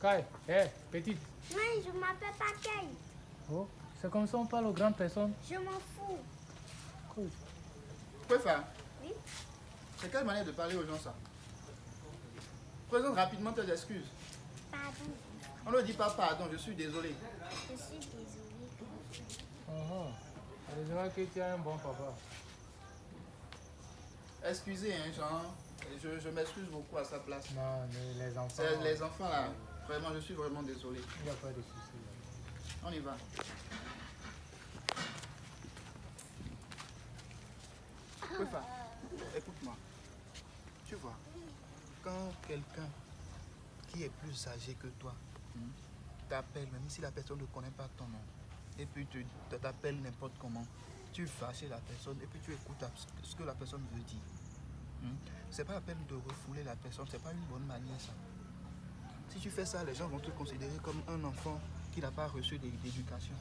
Kai, hé, petite. Oui, je m'appelle pas Kai. Oh, c'est comme ça on parle aux grandes personnes. Je m'en fous. Cool. Préfa, Oui? c'est quelle manière de parler aux gens ça? Présente rapidement tes excuses. Pardon. On ne dit pas pardon, je suis désolé. Je suis désolée. Heureusement que tu as un bon papa. Excusez, hein, Jean. Je m'excuse beaucoup à sa place. Non, mais les enfants. C'est les enfants là. Vraiment, je suis vraiment désolé. Il n'y a pas de souci. On y va. Préfa, écoute-moi. Tu vois, quand quelqu'un qui est plus âgé que toi t'appelle, même si la personne ne connaît pas ton nom, et puis tu t'appelles n'importe comment, tu vas chez la personne et puis tu écoutes ce que la personne veut dire. C'est pas la peine de refouler la personne, c'est pas une bonne manière ça. Si tu fais ça, les gens vont te considérer comme un enfant qui n'a pas reçu d'éducation.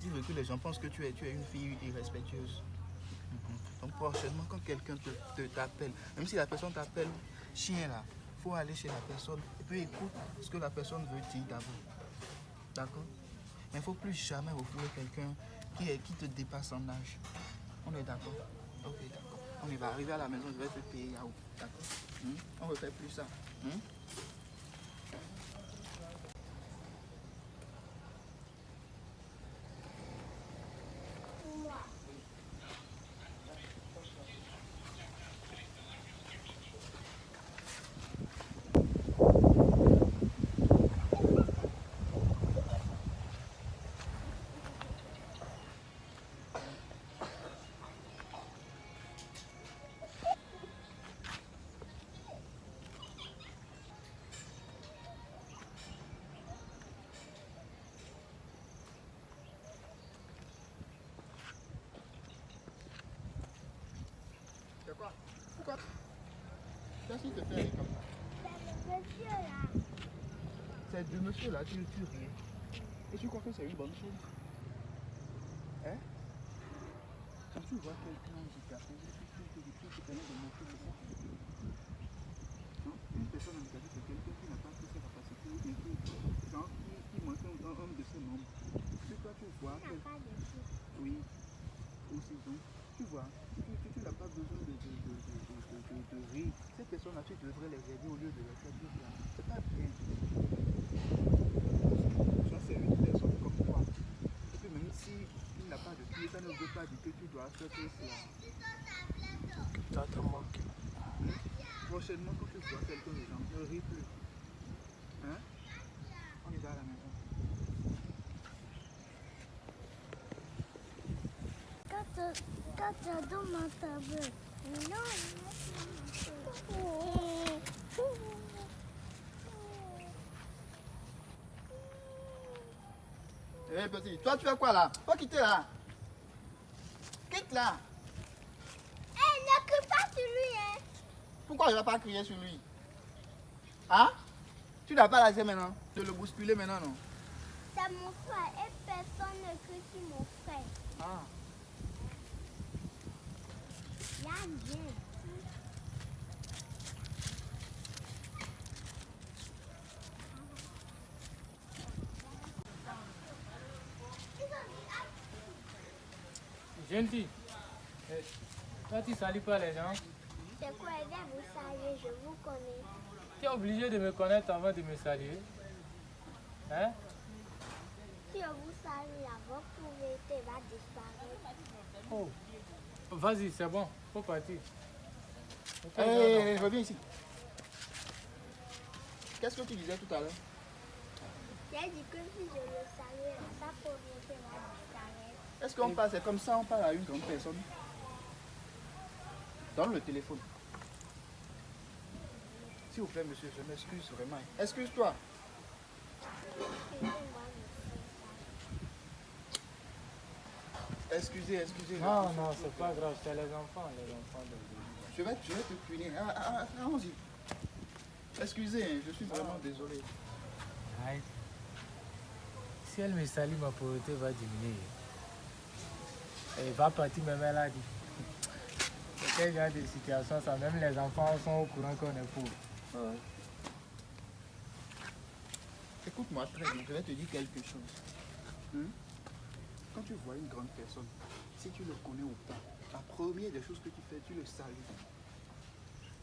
Tu veux que les gens pensent que tu es une fille irrespectueuse. Donc prochainement, quand quelqu'un t'appelle, même si la personne t'appelle chien là, il faut aller chez la personne et puis écoute ce que la personne veut dire d'abord. D'accord? Mais il ne faut plus jamais refouler quelqu'un qui te dépasse en âge. On est d'accord? Ok, d'accord. On y va arriver à la maison, je vais te payer Yahoo. D'accord? On ne refait plus ça. C'est quoi? Pourquoi? Qu'est-ce qui te fait rire comme ça? C'est le monsieur là. C'est de monsieur là, tu ris. Et tu crois que c'est une bonne chose? Hein? Quand tu vois quelqu'un handicapé, tu permets de montrer de ça. Non? Une personne handicapée, c'est quelqu'un qui n'a pas toutes ses capacités, ou bien qui manque un de ses membres. Si toi tu vois Il n'a pas de fou. oui, aussi donc, tu vois, tu n'as pas besoin de rire. Ces personnes-là, tu devrais les aider au lieu de les faire dire là. C'est pas bien. Ça, c'est une personne comme toi. Et puis même si il n'a pas de pied, ça ne veut pas dire que tu dois faire tout cela. Ça te manque. Prochainement, quand tu vois quelqu'un de gens, ne ris plus. Hein? On y va à la maison. Quand tu as dans ma table. Non, Eh petit, toi tu fais quoi là? Faut quitter là. Quitte là. Eh, ne crie pas sur lui, hein. Pourquoi je ne vais pas crier sur lui? Hein? Tu n'as pas laissé maintenant de le bousculer maintenant, non? C'est mon frère et personne ne crie sur mon frère. Ah. Là, bien. Jeune fille, toi tu salues pas les gens. C'est quoi, aider vous saluer, je vous connais. Tu es obligé de me connaître avant de me saluer. Hein? Si on vous salue, la votre pauvreté va disparaître. Oh. Vas-y, c'est bon, faut partir. Ok, Hé, reviens ici. Qu'est-ce que tu disais tout à l'heure? J'ai dit que si je le salue, sa pauvreté va disparaître. Est-ce qu'on parle, c'est comme ça, on parle à une grande personne? Donne le téléphone. S'il vous plaît, monsieur, je m'excuse vraiment. Excuse-toi. Excusez. Non, non, c'est pas grave, c'est les enfants de... Je vais te punir. Allons-y. Excusez, hein, je suis vraiment désolé. Aïe. Si elle me salue, ma pauvreté va diminuer. Elle va partir, même elle a dit. C'est quel genre de situation ça? Même les enfants sont au courant qu'on est pauvre. Écoute-moi très bien, je vais te dire quelque chose. Quand tu vois une grande personne, si tu le connais ou pas, la première des choses que tu fais, tu le salues.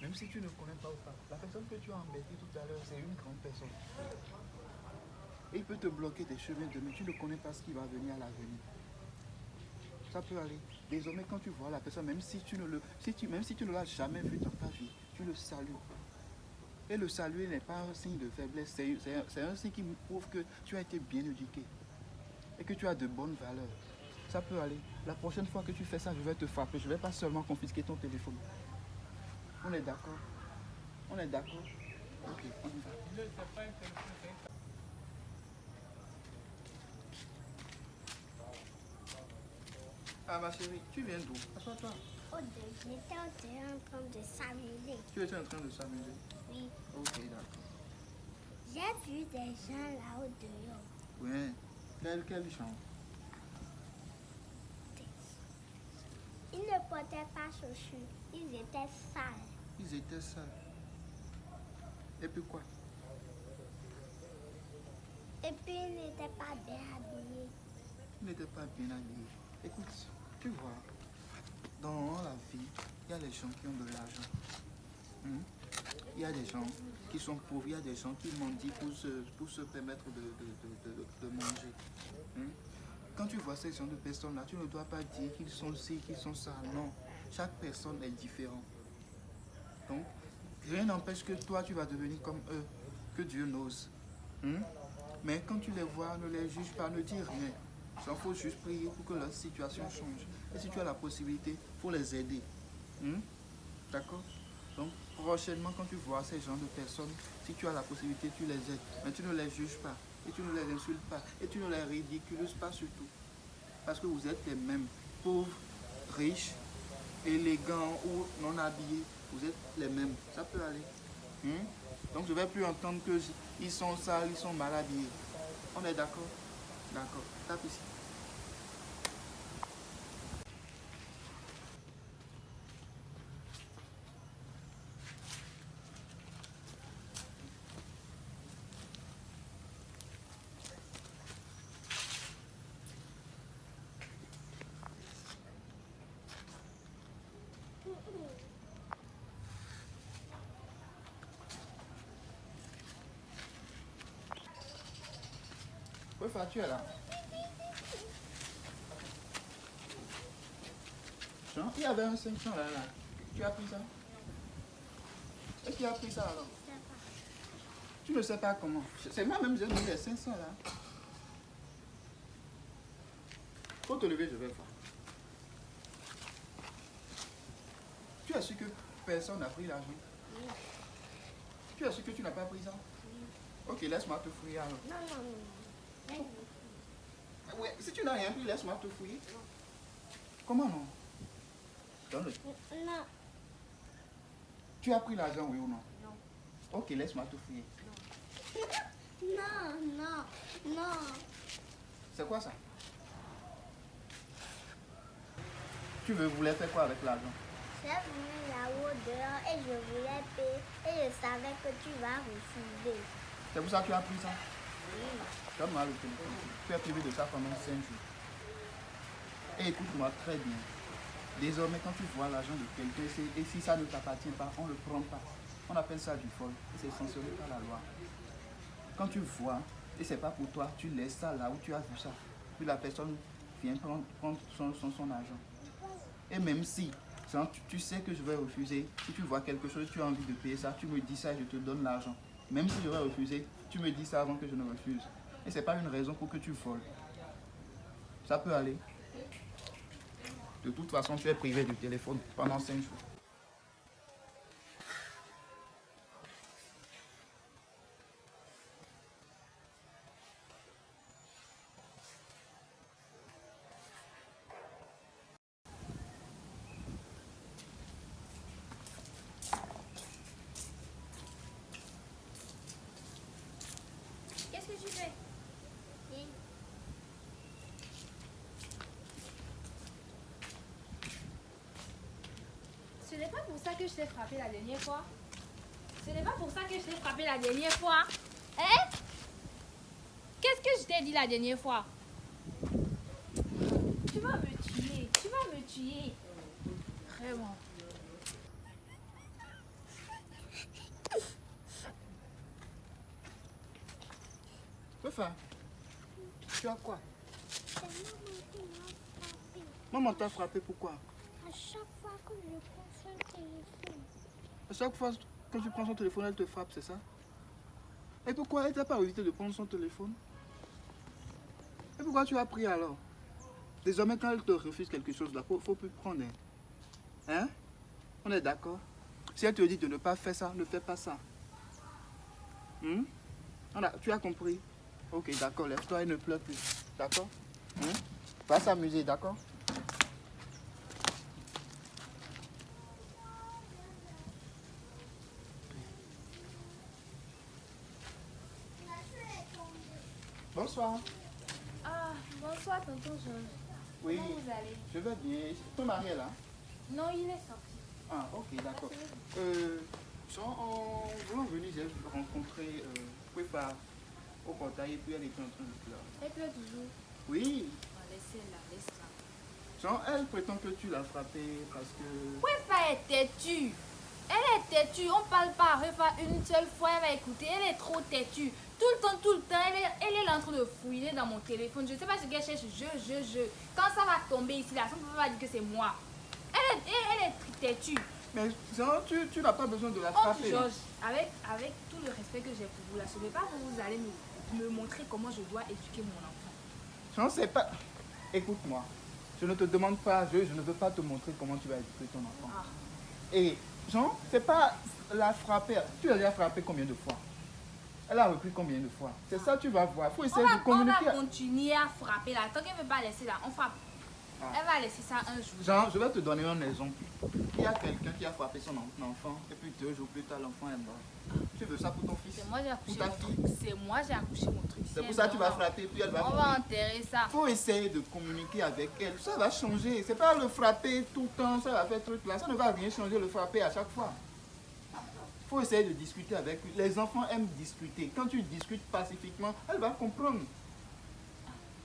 Même si tu ne connais pas ou pas, la personne que tu as embêtée tout à l'heure, c'est une grande personne. Et il peut te bloquer des chemins demain, tu ne connais pas ce qui va venir à l'avenir. Ça peut aller. Désormais, quand tu vois la personne, même si tu ne l'as jamais vu dans ta vie, tu le salues. Et le saluer n'est pas un signe de faiblesse, c'est un signe qui me prouve que tu as été bien éduqué et que tu as de bonnes valeurs. Ça peut aller. La prochaine fois que tu fais ça, je vais te frapper. Je ne vais pas seulement confisquer ton téléphone. On est d'accord? On est d'accord? Ok, on y va. Ah ma chérie, tu viens d'où? Assois-toi. J'étais en train de s'amuser. Tu étais en train de s'amuser? Oui. Ok, d'accord. J'ai vu des gens là-haut dehors. Oui. Quel genre? Ils ne portaient pas chaussures. Ils étaient sales. Ils étaient sales. Et puis quoi? Et puis ils n'étaient pas bien habillés. Ils n'étaient pas bien habillés. Écoute, tu vois, dans la vie, il y a les gens qui ont de l'argent. Il y a des gens qui sont pauvres, il y a des gens qui mendient pour se permettre de manger. Quand tu vois ces gens de personnes-là, tu ne dois pas dire qu'ils sont ci, qu'ils sont ça. Non, chaque personne est différente. Donc, rien n'empêche que toi, tu vas devenir comme eux, que Dieu n'ose. Mais quand tu les vois, ne les juge pas, ne dis rien. Il faut juste prier pour que leur situation change. Et si tu as la possibilité, il faut les aider. D'accord? Donc, prochainement, quand tu vois ces gens de personnes, si tu as la possibilité, tu les aides. Mais tu ne les juges pas. Et tu ne les insultes pas. Et tu ne les ridiculises pas surtout. Parce que vous êtes les mêmes. Pauvres, riches, élégants ou non habillés. Vous êtes les mêmes. Ça peut aller. Donc, je ne vais plus entendre qu'ils sont sales, ils sont mal habillés. On est d'accord? D'accord. Tape ici. Oui, tu es là. Jean, il y avait un 500 là. Tu as pris ça? Et qui a pris ça alors? Tu ne sais pas comment. C'est moi-même, j'ai mis les 500 là. Faut te lever, je vais voir. Tu es sûr que personne n'a pris l'argent? Oui. Tu es sûr que tu n'as pas pris ça? Oui. Ok, laisse-moi te fouiller alors. Non. Ouais, si tu n'as rien pris, laisse-moi te fouiller. Comment non? Donne-le. Non. Tu as pris l'argent, oui ou non? Non. Ok, laisse-moi te fouiller. Non. C'est quoi ça? Tu voulais faire quoi avec l'argent? J'ai venu là-haut dehors et je voulais payer et je savais que tu vas refuser. C'est pour ça que tu as pris ça? Oui. Donne-moi le téléphone. Tu es privé de ça pendant 5 jours. Et écoute-moi très bien. Désormais, quand tu vois l'argent de quelqu'un, et si ça ne t'appartient pas, on ne le prend pas. On appelle ça du vol. Et c'est sanctionné par la loi. Quand tu vois, et c'est pas pour toi, tu laisses ça là où tu as vu ça. Puis la personne vient prendre son argent. Et même si tu sais que je vais refuser, si tu vois quelque chose, tu as envie de payer ça, tu me dis ça et je te donne l'argent. Même si je vais refuser, tu me dis ça avant que je ne refuse. Et ce n'est pas une raison pour que tu voles. Ça peut aller. De toute façon, tu es privé du téléphone pendant 5 jours. Qu'est-ce que tu fais? Oui. Ce n'est pas pour ça que je t'ai frappé la dernière fois. Ce n'est pas pour ça que je t'ai frappé la dernière fois. Hein? je t'ai dit la dernière fois? Tu vas me tuer. Tu vas me tuer. Vraiment. Enfin, tu as quoi? C'est maman qui m'a frappé. Maman t'a frappé pourquoi? À chaque fois que je prends son téléphone. À chaque fois que tu prends son téléphone, elle te frappe, c'est ça? Et pourquoi elle t'a pas évité de prendre son téléphone? Et pourquoi tu as pris alors? Désormais, quand elle te refuse quelque chose, là, faut plus prendre. Hein? On est d'accord? Si elle te dit de ne pas faire ça, ne fais pas ça. Tu as compris? Ok, d'accord, lève-toi et ne pleure plus. D'accord? Va s'amuser, d'accord? Bonsoir. Ah, bonsoir, tonton Georges. Oui, Comment vous allez? je vais bien. Ton mari est là? Non, il est sorti. Ah, ok, d'accord. En voulant venir, j'ai rencontré Kwefa au portail et puis elle était en train de pleurer. Elle pleure toujours. Oui, Laissez-la, laisse-la. Elle prétend que tu l'as frappée parce que... Kwefa est têtue. Elle est têtue. On parle pas à Kwefa une seule fois, elle va écouter. Elle est trop têtue. Tout le temps, elle est là en train de fouiller dans mon téléphone. Je ne sais pas ce qu'elle cherche. Quand ça va tomber ici, là, son papa va dire que c'est moi. Elle est têtue. Mais Jean, tu n'as pas besoin de la Oh, frapper. Georges, avec tout le respect que j'ai pour vous, là, je ne vais pas que vous allez me montrer comment je dois éduquer mon enfant. Jean, c'est pas... Écoute-moi, je ne te demande pas, je ne veux pas te montrer comment tu vas éduquer ton enfant. Ah. Et Jean, c'est pas la frapper. Tu l'as déjà frappé combien de fois? Elle a repris combien de fois? C'est ça, tu vas voir. Il faut essayer de On communiquer. va continuer à frapper là. Tant qu'elle ne veut pas laisser là, on frappe. Ah. Elle va laisser ça un jour. Jean, je vais te donner un exemple. Il y a quelqu'un qui a frappé son enfant et puis 2 jours plus tard, l'enfant est mort. Tu veux ça pour ton fils? C'est moi j'ai accouché Pour ta mon fille? truc. C'est moi j'ai accouché mon truc. C'est pour ça que tu vas frapper et puis elle va On mourir. va enterrer ça. Il faut essayer de communiquer avec elle. Ça va changer. C'est pas le frapper tout le temps, ça va faire truc là. Ça ne va rien changer, le frapper à chaque fois. Il faut essayer de discuter avec lui. Les enfants aiment discuter. Quand tu discutes pacifiquement, elle va comprendre.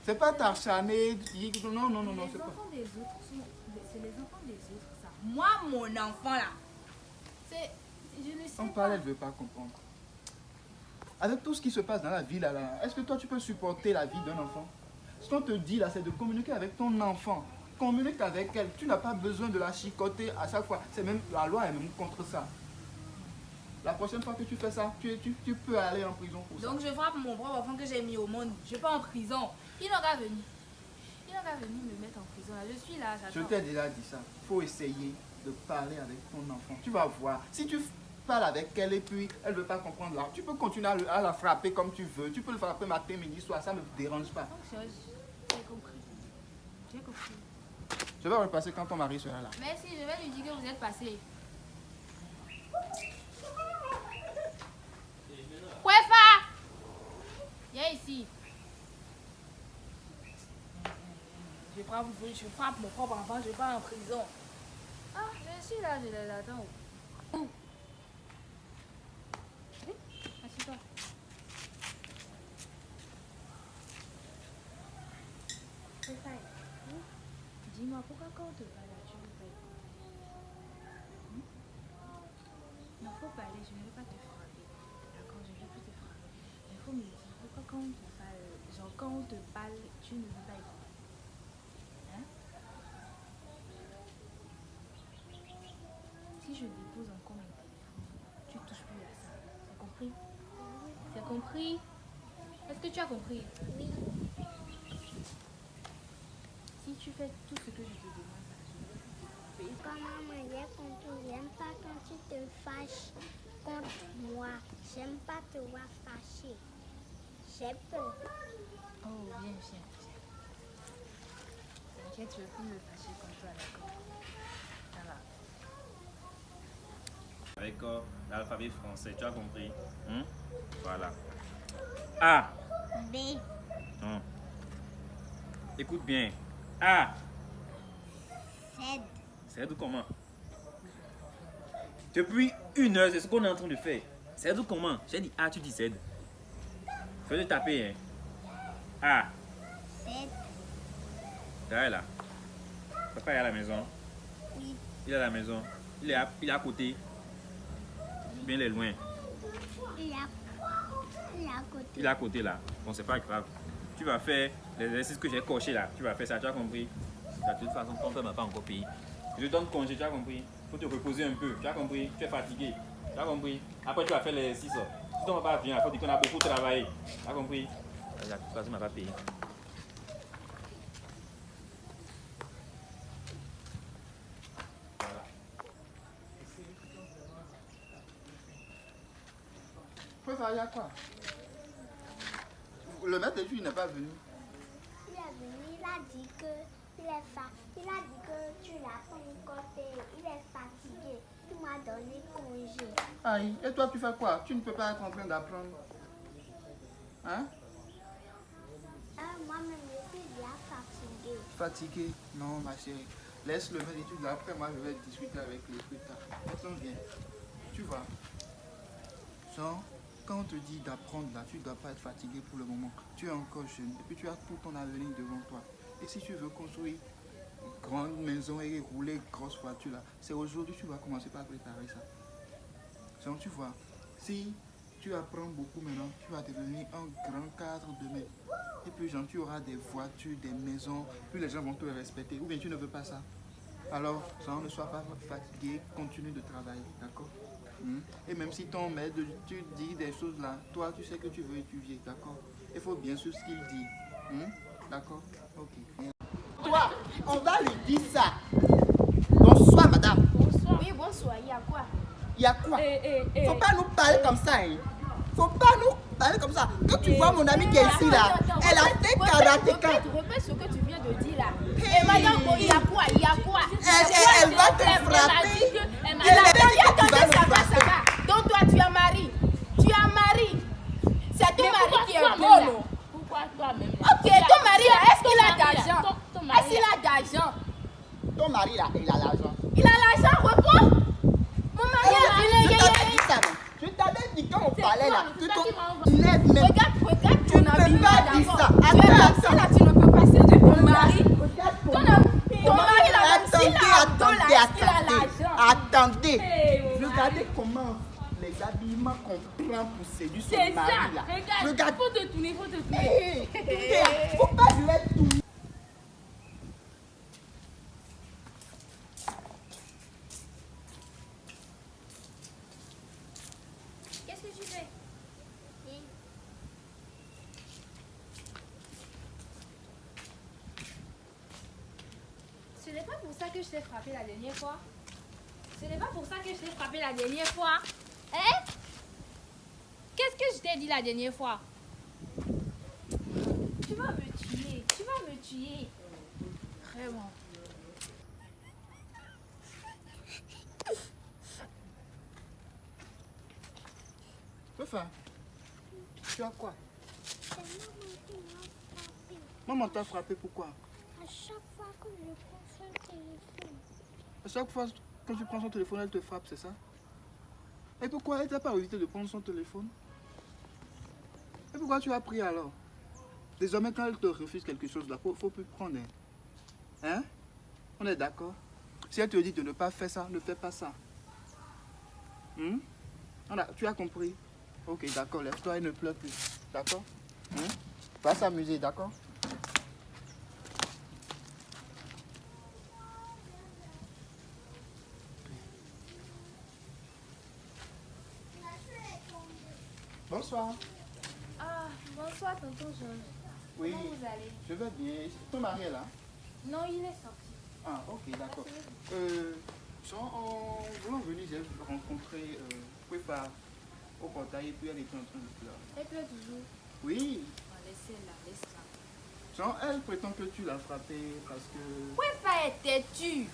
C'est pas t'acharner, dire non, Les c'est pas. enfants des autres c'est les enfants des autres ça. Moi mon enfant là. Je ne sais On pas. parle, elle ne veut pas comprendre. Avec tout ce qui se passe dans la vie là, est-ce que toi tu peux supporter la vie d'un enfant? Ce qu'on te dit là, c'est de communiquer avec ton enfant. Communique avec elle. Tu n'as pas besoin de la chicoter à chaque fois. C'est même la loi est même contre ça. La prochaine fois que tu fais ça, tu peux aller en prison pour ça. Donc je frappe mon propre enfant que j'ai mis au monde. Je ne vais pas en prison. Il n'a qu'à venir. Il n'a qu'à venir me mettre en prison. Là. Je suis là, Je j'attends. t'ai déjà dit ça. Il faut essayer de parler avec ton enfant. Tu vas voir. Si tu parles avec elle et puis elle ne veut pas comprendre là, tu peux continuer à la frapper comme tu veux. Tu peux le frapper matin, midi, soir. Ça ne me dérange pas. Donc j'ai compris. J'ai compris. Je vais repasser quand ton mari sera là. Merci, je vais lui dire que vous êtes passé. Kwefa! Viens ici. Je frappe mon propre enfant, je pars en prison. Ah, je suis là, je les attends. Où? Oui, assieds-toi. Kwefa, dis-moi pourquoi quand on te parle, tu ne veux pas écouter? Il faut parler, je ne vais pas te frapper. D'accord, je ne vais plus te frapper. Il faut me dire pourquoi quand on te parle, genre quand on te parle, tu ne veux pas écouter. Hein? Si je dépose encore mon téléphone, tu ne touches plus à ça. C'est compris? C'est compris? Est-ce que tu as compris? Oui. Si tu fais tout ce que je te demande, là, je vais te frapper. Quand maman, j'ai compris. J'aime pas quand tu te fâches contre moi. J'aime pas te voir fâché. J'ai peur. Oh, viens. T'inquiète, je vais plus me fâcher contre toi, d'accord? Ça va. Avec l'alphabet français, tu as compris? Voilà. A. B. Non. Écoute bien. A. Z. C'est d'où comment? Depuis 1 heure, c'est ce qu'on est en train de faire. C'est d'où comment? J'ai dit A, tu dis Z. Je vais te taper, hein. Ah, 7. là, là. Papa est à la maison. Oui. Il est à la maison. Il est à côté. Bien, il est loin. Il est à côté. Il est à côté là. Bon, c'est pas grave. Tu vas faire les exercices que j'ai cochés là. Tu vas faire ça, tu as compris? De toute façon, ton père m'a pas encore payé. Je te donne congé, tu as compris? Faut te reposer un peu, tu as compris? Tu es fatigué, tu as compris? Après, tu vas faire les exercices. Si ton papa vient, il faut dire qu'on a beaucoup travaillé. Tu as compris? De toute façon, il m'a pas payé. Voilà. Faut faire, il y a quoi? Le maître d'études n'est pas venu. Il est venu, il a dit que tu l'as pas encore payé. Il est fatigué. Tu m'as donné congé. Aïe, et toi tu fais quoi? Tu ne peux pas être en train d'apprendre. Hein? Moi-même, je suis bien fatigué. Fatigué? Non, ma chérie. Laisse le maître d'études là. Après, moi, je vais discuter avec lui plus tard. Maintenant, viens. Tu vois. Genre, quand on te dit d'apprendre là, tu ne dois pas être fatigué pour le moment. Tu es encore jeune et puis tu as tout ton avenir devant toi. Et si tu veux construire une grande maison et rouler une grosse voiture là, c'est aujourd'hui que tu vas commencer par préparer ça. Donc tu vois, si tu apprends beaucoup maintenant, tu vas devenir un grand cadre demain. Et puis genre, tu auras des voitures, des maisons, puis les gens vont te respecter. Ou bien tu ne veux pas ça. Alors, genre, ne sois pas fatigué, continue de travailler, d'accord? Et même si ton maître, tu dis des choses là, toi tu sais que tu veux étudier, d'accord? Il faut bien sûr ce qu'il dit. D'accord? Ok. Toi, on va lui dire ça. Bonsoir madame. Bonsoir. Oui, bonsoir. Il y a quoi? Il y a quoi? Faut pas nous parler comme ça. Hein. Faut pas nous parler comme ça. Quand tu vois mon amie qui est ici là, elle a fait karatéka. Répète ce que tu viens de dire là. Et madame, il y a quoi? Il y a quoi? Elle va te frapper. Elle a dit, attendez, ça va. Donc toi, tu as mari. C'est ton mari qui est bon, non? Pourquoi toi-même? Ok, ton mari là, est-ce qu'il a d'argent? Est-ce qu'il a d'argent? Ton mari là, il a l'argent. Il a l'argent, réponds. Mon mari a Je t'avais dit ça, non? Je t'avais dit quand on parlait là. Tu te lèves même. Regarde Tu ton ne peux habillement pas dire ça. d'abord. Tu es Attends. là, tu ne peux pas séduire ton mari. Regarde Ton mari là, même s'il a un dos là, est-ce qu'il a l'argent? Attendez. Hey, Regardez comment les habillements qu'on prend pour séduire son C'est mari ça. là. Regarde, faut te tourner, faut te tourner. Hey, faut pas lui être tout. Qu'est-ce que tu fais? Ce n'est pas pour ça que je t'ai frappé la dernière fois. Ce n'est pas pour ça que je t'ai frappé la dernière fois. Hein? Qu'est-ce que je t'ai dit la dernière fois? Tu vas me tuer. Tu vas me tuer. Vraiment. Enfin, tu as quoi? C'est maman qui m'a frappé. Maman t'a frappé pourquoi? À chaque fois que je prends son téléphone. À chaque fois quand tu prends son téléphone, elle te frappe, c'est ça? Et pourquoi elle t'a pas évité de prendre son téléphone? Et pourquoi tu as pris alors? Désormais, quand elle te refuse quelque chose, là, faut plus prendre. Hein? On est d'accord? Si elle te dit de ne pas faire ça, ne fais pas ça. Tu as compris? Ok, d'accord, lève-toi et ne pleure plus. D'accord? Va s'amuser, d'accord? Bonsoir. Ah, bonsoir, tonton Georges. Oui, Comment vous allez? je vais bien. Ton mari est là? Non, il est sorti. Ah, ok, d'accord. En voulant venir, j'ai rencontré Kwefa au portail et puis elle était en train de pleurer. Elle pleure toujours. Oui, Laissez-la, laisse-la. genre elle prétend que tu l'as frappée parce que... Kwefa est têtue.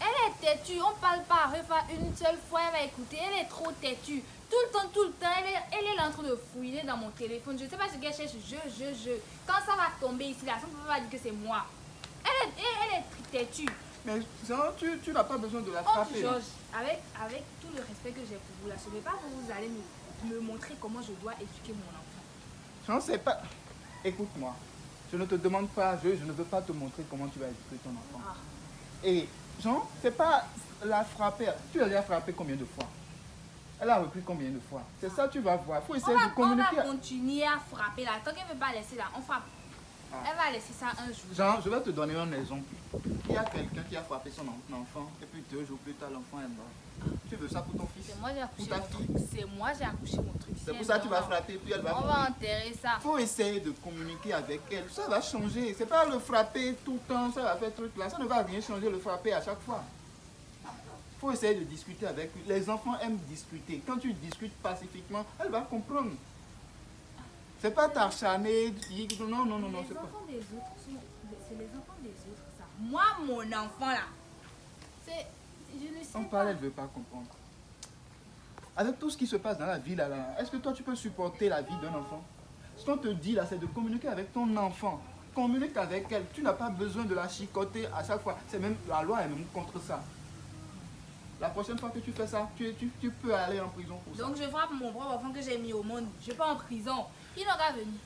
Elle est têtue. On parle pas à Kwefa une seule fois, elle va écouter. Elle est trop têtue. Tout le temps, elle est là en train de fouiller dans mon téléphone. Je ne sais pas ce qu'elle cherche. Je. Quand ça va tomber ici, là, son papa va dire que c'est moi. Elle est têtue. Mais genre, tu n'as pas besoin de la Oh, frapper. Georges, avec tout le respect que j'ai pour vous, là, je ne vais pas vous allez me montrer comment je dois éduquer mon enfant. Genre, c'est pas... Écoute-moi. Je ne te demande pas, je ne veux pas te montrer comment tu vas éduquer ton enfant. Et Jean, c'est pas la frapper. Tu l'as frappé combien de fois? Elle a repris combien de fois? C'est ça, tu vas voir. Il faut essayer de communiquer. On va continuer à frapper là. Tant qu'elle ne veut pas laisser là, on frappe. Elle va laisser ça un jour. Jean, je vais te donner un exemple. Il y a quelqu'un qui a frappé son enfant et puis 2 jours plus tard, l'enfant est mort. Tu veux ça pour ton fils? C'est moi j'ai accouché Pour ta mon fille? truc. C'est moi j'ai accouché mon truc. C'est pour ça que tu vas frapper puis elle va On mourir. va enterrer ça. Il faut essayer de communiquer avec elle. Ça va changer. C'est pas le frapper tout le temps, ça va faire truc là. Ça ne va rien changer le frapper à chaque fois. Il faut essayer de discuter avec lui. Les enfants aiment discuter. Quand tu discutes pacifiquement, elle va comprendre. C'est pas t'acharner, dire non, non, non, non, c'est Les pas. enfants des autres, c'est les enfants des autres ça. Moi, mon enfant là, c'est... Je ne sais On pas. parle, elle ne veut pas comprendre. Avec tout ce qui se passe dans la vie là, est-ce que toi tu peux supporter la vie d'un enfant? Ce qu'on te dit là, c'est de communiquer avec ton enfant. Communique avec elle. Tu n'as pas besoin de la chicoter à chaque fois. C'est même la loi est même contre ça. La prochaine fois que tu fais ça, tu peux aller en prison pour ça. Donc je frappe mon propre enfant que j'ai mis au monde. Je ne vais pas en prison. Il n'a qu'à venir.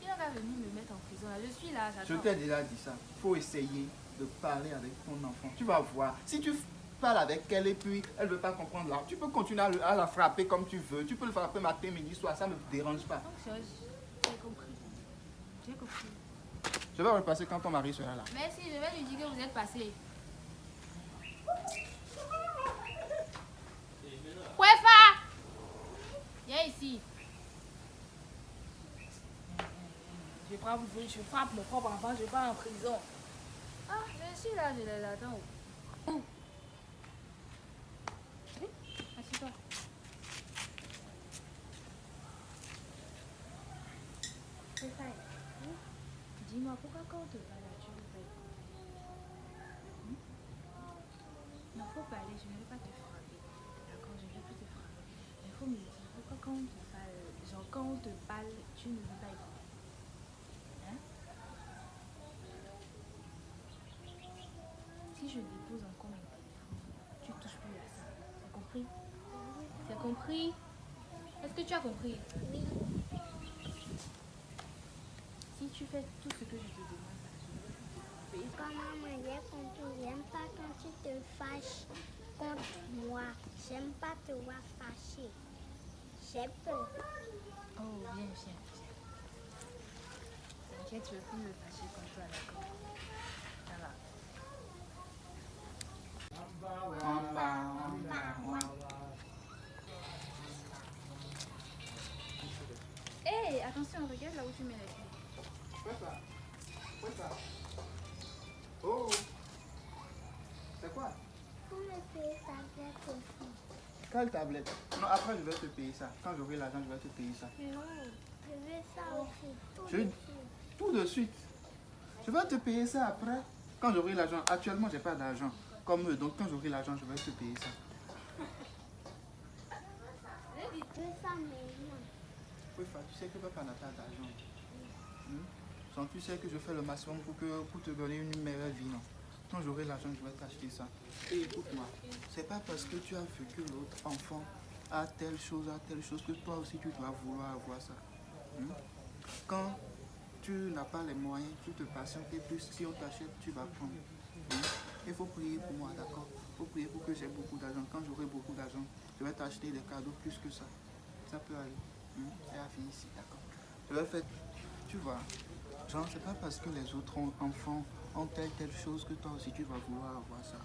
Il n'a qu'à venir me mettre en prison. Là. Je suis là, Je j'attends. t'ai déjà dit ça. Il faut essayer de parler avec ton enfant. Tu vas voir. Si tu parles avec elle et puis elle ne veut pas comprendre là, tu peux continuer à la frapper comme tu veux. Tu peux le frapper matin, midi, soir. Ça ne me dérange pas. Donc j'ai compris. J'ai compris. Je vais repasser quand ton mari sera là. Merci, je vais lui dire que vous êtes passé. Wefa! Viens ici. Je frappe mon propre enfant, je vais pas en prison. Ah, je suis là, je les attends. Où? Oui, assieds-toi. Wefa, dis-moi pourquoi quand on te parle, tu ne veux pas écouter? Non, faut pas aller, je ne vais pas te frapper. D'accord, je ne vais plus te frapper. Il faut me dire pourquoi quand on te parle, genre quand on te parle, tu ne veux pas écouter. Hein? Si je dépose encore mon téléphone, tu touches plus à ça. T'as compris? T'as compris? Est-ce que tu as compris? Oui. Si tu fais tout ce que je te demande, là, je vais te payer. Quand maman, j'ai compris, j'aime pas quand tu te fâches contre moi. J'aime pas te voir fâché. J'ai peur. Oh, viens. T'inquiète, je vais plus me fâcher contre toi, d'accord? Ça va. Hé, attention, regarde là où tu mets les pieds. Oh, c'est quoi? Vous me payez ta tablette aussi. Quelle tablette? Non, après je vais te payer ça. Quand j'aurai l'argent, je vais te payer ça. Non, je veux ça aussi. Tout Je- de suite. Tout de suite. Je vais te payer ça après. Quand j'aurai l'argent. Actuellement, j'ai pas d'argent. Comme eux, donc quand j'aurai l'argent, je vais te payer ça. Je veux ça maintenant. Oui, tu sais que papa n'a pas d'argent. Donc tu sais que je fais le maximum pour te donner une meilleure vie, non? Quand j'aurai l'argent, je vais t'acheter ça. Et écoute-moi, c'est pas parce que tu as vu que l'autre enfant a telle chose que toi aussi tu dois vouloir avoir ça. Quand tu n'as pas les moyens, tu te patientes et plus si on t'achète, tu vas prendre. Il faut prier pour moi, d'accord? Il faut prier pour que j'ai beaucoup d'argent. Quand j'aurai beaucoup d'argent, je vais t'acheter des cadeaux plus que ça. Ça peut aller. Et la fille ici, d'accord? Je vais faire, tu vois, genre, c'est pas parce que les autres enfants ont telle chose que toi aussi tu vas vouloir avoir ça.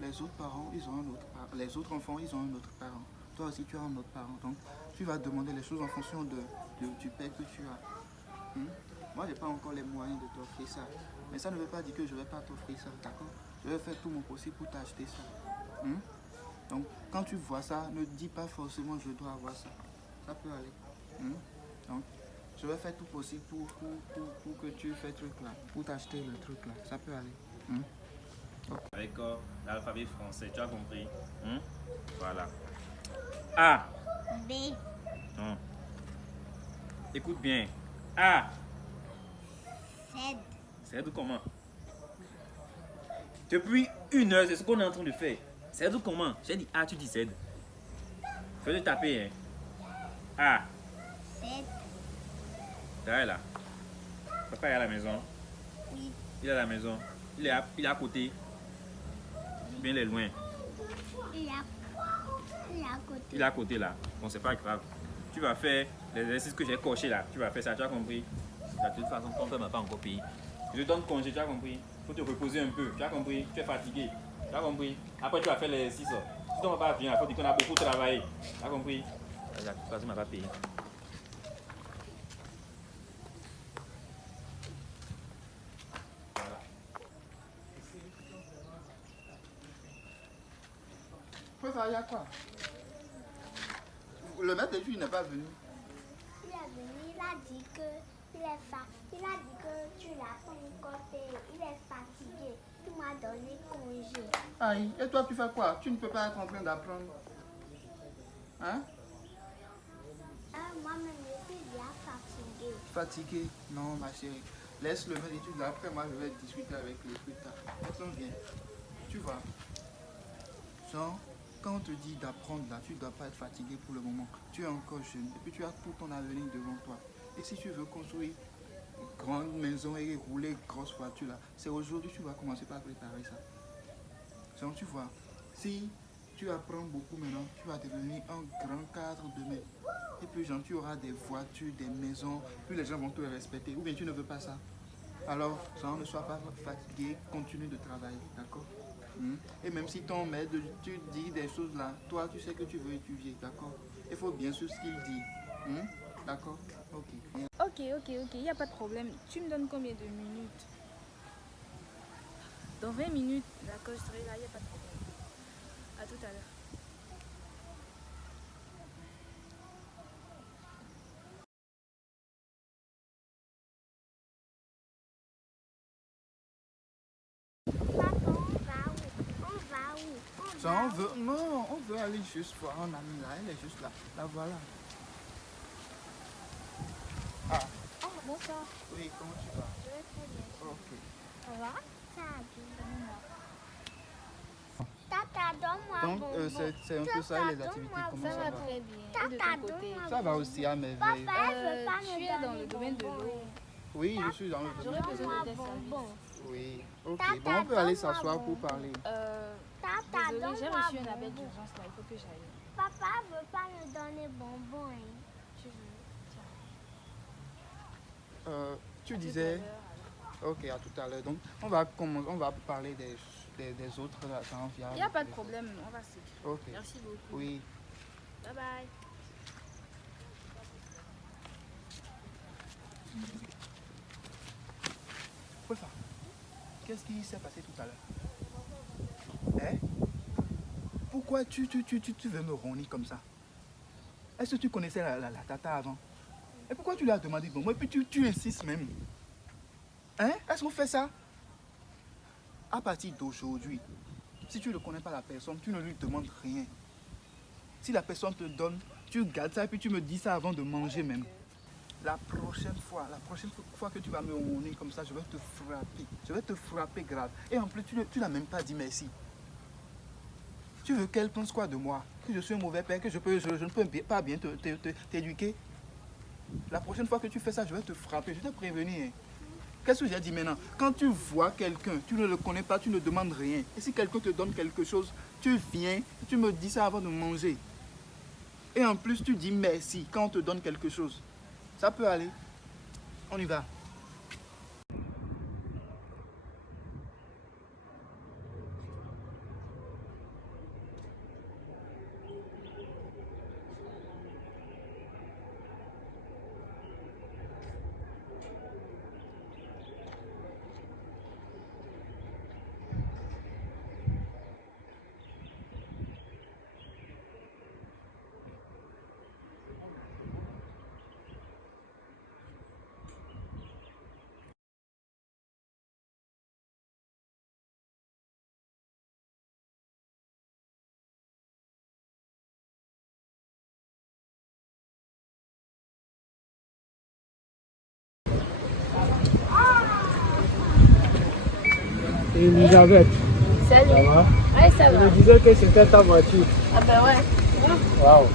Les autres parents, ils ont un autre parent. Les autres enfants, ils ont un autre parent. Toi aussi, tu as un autre parent. Donc, tu vas demander les choses en fonction du père que tu as. Moi, je n'ai pas encore les moyens de t'offrir ça. Mais ça ne veut pas dire que je ne vais pas t'offrir ça, d'accord? Je vais faire tout mon possible pour t'acheter ça. Donc, quand tu vois ça, ne dis pas forcément je dois avoir ça. Ça peut aller. Donc, je vais faire tout possible pour que tu fasses ce truc là, pour t'acheter le truc là. Ça peut aller. Avec l'alphabet français, tu as compris? Voilà. A. B. Non. Écoute bien. A. Z. C'est comment? Depuis 1 heure, c'est ce qu'on est en train de faire. C'est comment? J'ai dit A, tu dis Z. Je vais te taper, hein. A. Z. Derrière là. Papa est à la maison. Oui, Il est à la maison. Il est à côté. Bien, il est loin. il est à côté. Il est à côté là. Bon, c'est pas grave. Tu vas faire les exercices que j'ai cochés là. Tu vas faire ça, tu as compris? De toute façon, ton père m'a pas encore payé. Je te donne congé, tu as compris? Faut te reposer un peu, tu as compris? Tu es fatigué, tu as compris? Après, tu vas faire les exercices. Si ton papa vient, il faut dire qu'on a beaucoup travaillé. Tu as compris? De toute façon, il m'a pas payé. Voilà. Il y a quoi? Le maître d'études n'est pas venu. Il est venu, il a dit que tu l'as pas encore payé. Il est fatigué. Tu m'as donné congé. Aïe, et toi tu fais quoi? Tu ne peux pas être en train d'apprendre. Hein? Moi-même, je suis bien fatigué. Fatigué? Non, ma chérie. Laisse le maître d'études là. Après, moi, je vais discuter avec lui plus tard. Maintenant, viens. Tu vois. Genre, quand on te dit d'apprendre là, tu ne dois pas être fatigué pour le moment. Tu es encore jeune et puis tu as tout ton avenir devant toi. Et si tu veux construire une grande maison et rouler une grosse voiture là, c'est aujourd'hui que tu vas commencer par préparer ça. Donc tu vois, si tu apprends beaucoup maintenant, tu vas devenir un grand cadre demain. Et puis genre, tu auras des voitures, des maisons, puis les gens vont te respecter. Ou bien tu ne veux pas ça. Alors, genre, ne sois pas fatigué, continue de travailler, d'accord? Et même si ton maître, tu dis des choses là, toi tu sais que tu veux étudier, d'accord? Il faut bien sûr ce qu'il dit. D'accord? Ok. Ok, il n'y a pas de problème. Tu me donnes combien de minutes? Dans 20 minutes, d'accord, je serai là, il n'y a pas de problème. À tout à l'heure. Ça, on veut aller juste voir un ami là, elle est juste là. La voilà. Ah. Oh, bonsoir. Oui, comment tu vas? Je vais très bien. Ok. Ça va? Ça a Tata, donne-moi Donc, bonbon. c'est un peu ça les activités. Comment Ça ça va va? très bien. Et de Tata, ton côté? donne-moi Ça va aussi à merveille. Papa, elle veut pas me Tu es dans le domaine de l'eau. Oui, je suis dans le J'aurais domaine. besoin de tes services. Oui. Ok. Tata, Bon, on peut aller donne-moi s'asseoir pour bonbon. parler. Tata, Désolée, j'ai donne-moi reçu un appel bonbon. d'urgence là, il faut que j'aille. Papa veut pas me donner bonbon. Hein. Tu veux? Tiens. Tu À tout disais. à l'heure, alors. Ok, à tout à l'heure. Donc, on va parler des autres là, ça en vient. Il n'y a pas de problème, on va s'écrire. Ok. Merci beaucoup. Oui. Bye bye. Wefa, qu'est-ce qui s'est passé tout à l'heure? Hein? Pourquoi tu veux me ronir comme ça? Est-ce que tu connaissais la tata avant? Et pourquoi tu lui as demandé bon? Et puis tu insistes même. Hein? Est-ce qu'on fait ça? À partir d'aujourd'hui, si tu ne connais pas la personne, tu ne lui demandes rien. Si la personne te donne, tu gardes ça et puis tu me dis ça avant de manger même. La prochaine fois que tu vas me ronner comme ça, je vais te frapper. Je vais te frapper grave. Et en plus, tu n'as même pas dit merci. Tu veux qu'elle pense quoi de moi? Que je suis un mauvais père, que je ne peux pas bien t'éduquer? La prochaine fois que tu fais ça, je vais te frapper. Je t'ai prévenu. Hein. Qu'est-ce que j'ai dit maintenant? Quand tu vois quelqu'un, tu ne le connais pas, tu ne demandes rien. Et si quelqu'un te donne quelque chose, tu viens, tu me dis ça avant de manger. Et en plus, tu dis merci quand on te donne quelque chose. Ça peut aller. On y va. Elisabeth. Salut. Ça va? Ouais, ça Je va. me disais que c'était ta voiture. Ah bah ouais. Waouh.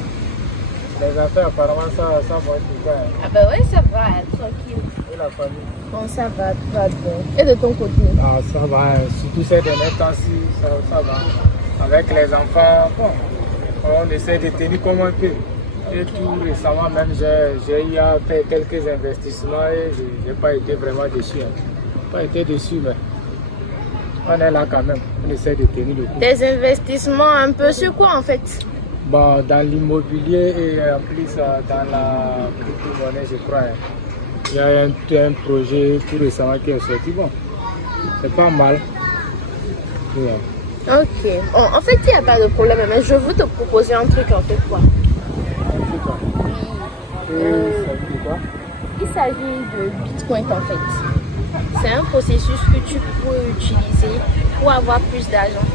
Les affaires, apparemment, ça va être quoi? Ah bah ouais, ça va, tranquille. Et la famille? Bon, ça va, tout va bien. Et de ton côté? Ah, ça va, hein. Surtout ces derniers temps-ci, ça va. Avec les enfants, bon, on essaie de tenir comme on peut. Et tout récemment même, j'ai eu à faire quelques investissements et je n'ai pas été vraiment déçu. Hein. Pas été déçu, mais on est là quand même. On essaie de tenir le coup. Des investissements un peu sur quoi en fait? Bon, dans l'immobilier et en plus dans la crypto-monnaie, je crois. Hein. Il y a un projet tout récemment qui est sorti. Bon, c'est pas mal. Yeah. Ok. Bon, en fait, il n'y a pas de problème, mais je veux te proposer un truc en fait quoi. Il s'agit de Bitcoin en fait. C'est un processus que tu peux utiliser pour avoir plus d'argent.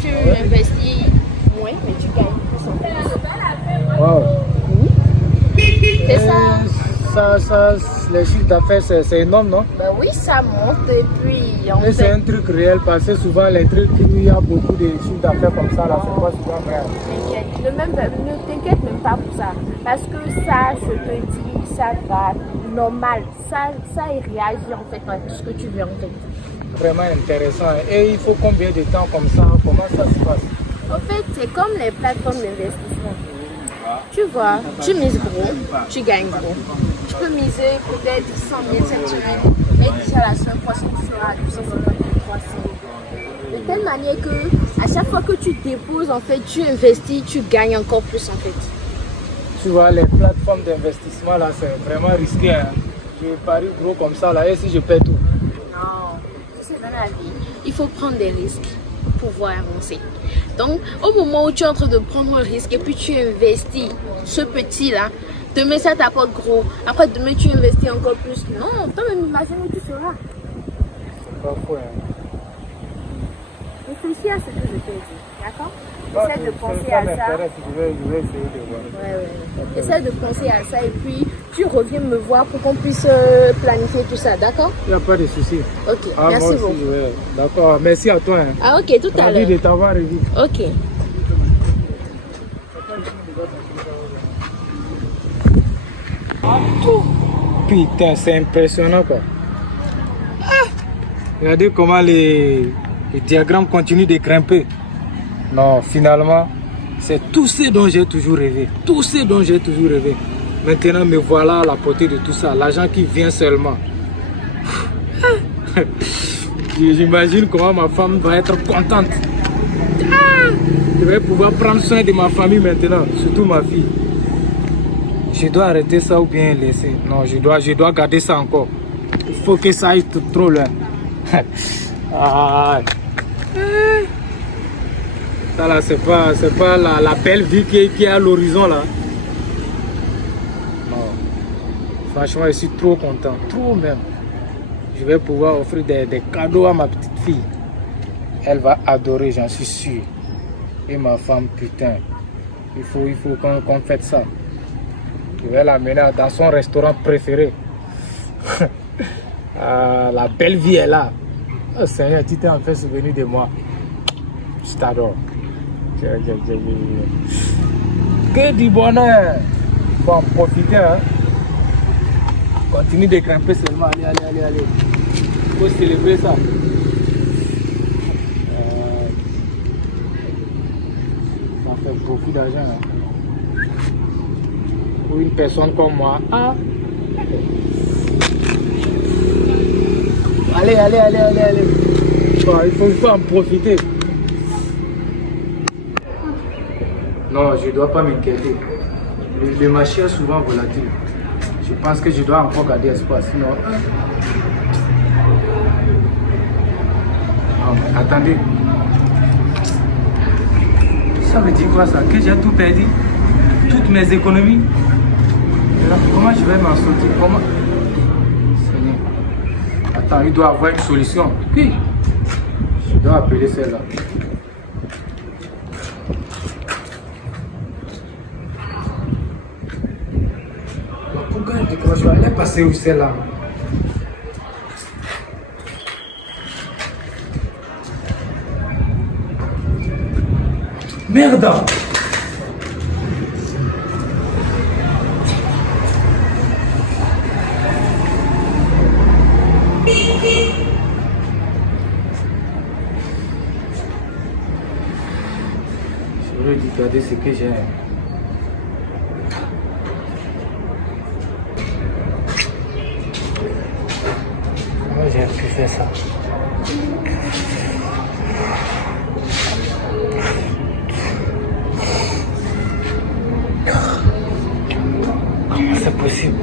Tu investis moins, mais tu gagnes plus en fait. Wow. C'est ça. Les chiffres d'affaires, c'est énorme, non? Ben oui, ça monte et puis en Mais c'est fait... un truc réel parce que souvent les trucs, il y a beaucoup de chiffres d'affaires comme ça, là, c'est pas souvent vrai. T'inquiète, ne t'inquiète même pas pour ça. Parce que ça, je te dis, ça va normal. Ça il réagit en fait à tout ce que tu veux en fait. Vraiment intéressant. Et il faut combien de temps comme ça? Comment ça se passe? En fait, c'est comme les plateformes d'investissement. Tu vois, tu mises gros, tu gagnes gros. Tu peux miser peut-être 100 000 cette semaine, mais déjà la semaine prochaine, tu seras à 250 000, 300 000. De telle manière que à chaque fois que tu déposes, en fait, tu investis, tu gagnes encore plus en fait. Tu vois, les plateformes d'investissement, là, c'est vraiment risqué. Hein. Je parie gros comme ça, là, et si je perds tout? Non, tu sais, dans la vie, il faut prendre des risques pour pouvoir avancer. Donc, au moment où tu es en train de prendre un risque et puis tu investis ce petit-là, demain ça t'apporte gros. Après, demain tu investis encore plus. Non, toi-même, imagine où tu seras. C'est pas fou, hein. Réfléchis à ce que je t'ai dit, d'accord? Essaie de penser à ça. Je vais essayer de voir. Ouais. Essaie de penser à ça et puis tu reviens me voir pour qu'on puisse planifier tout ça, d'accord? Il n'y a pas de souci. Ok, merci beaucoup. D'accord, merci à toi. Hein. Ah ok, tout à l'heure. Ravi de t'avoir revu. Ok. Putain, c'est impressionnant quoi. Regardez comment les diagrammes continuent de grimper. Non, finalement, c'est tout ce dont j'ai toujours rêvé. Tout ce dont j'ai toujours rêvé. Maintenant, me voilà à la portée de tout ça. L'argent qui vient seulement. J'imagine comment ma femme va être contente. Je vais pouvoir prendre soin de ma famille maintenant, surtout ma fille. Je dois arrêter ça ou bien laisser. Non, je dois garder ça encore. Il faut que ça aille trop loin. Ah. Ça là, c'est pas la belle vie qui est à l'horizon là. Non. Franchement, je suis trop content, trop même. Je vais pouvoir offrir des cadeaux à ma petite fille. Elle va adorer, j'en suis sûr. Et ma femme, putain, il faut qu'on fasse ça. Je vais l'amener dans son restaurant préféré. La belle vie est là. Oh Seigneur, tu t'es en fait souvenu de moi. Je t'adore. Que du bonheur. Il faut en profiter. Hein. Continue de grimper seulement. Allez. Il faut célébrer ça. Ça fait beaucoup d'argent. Hein. Pour une personne comme moi. Ah. Allez. Bon, il faut en profiter. Non, je ne dois pas m'inquiéter. Le marché est souvent volatile. Je pense que je dois encore garder espoir. Sinon... Non, mais attendez. Ça veut dire quoi ça? Que j'ai tout perdu? Toutes mes économies? Alors, comment je vais m'en sortir? Comment? Seigneur. Attends, il doit avoir une solution. Oui. Je dois appeler celle-là. Pourquoi elle décroche pas? Elle est passée où celle-là? Merde! J'aurais dû garder ce que j'ai. Comment j'ai pu faire ça? Comment c'est possible?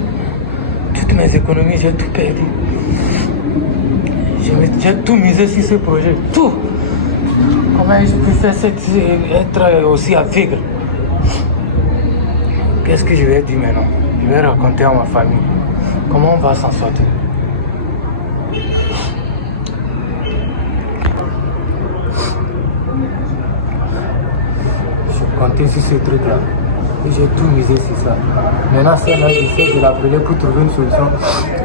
Toutes mes économies, j'ai tout perdu. J'ai tout misé sur ce projet. Tout! Comment je peux faire être aussi aveugle? Qu'est-ce que je vais dire maintenant? Je vais raconter à ma famille. Comment on va s'en sortir? Je comptais sur ce truc-là. Et j'ai tout misé sur ça. Maintenant, si elle a essayé de l'appeler pour trouver une solution,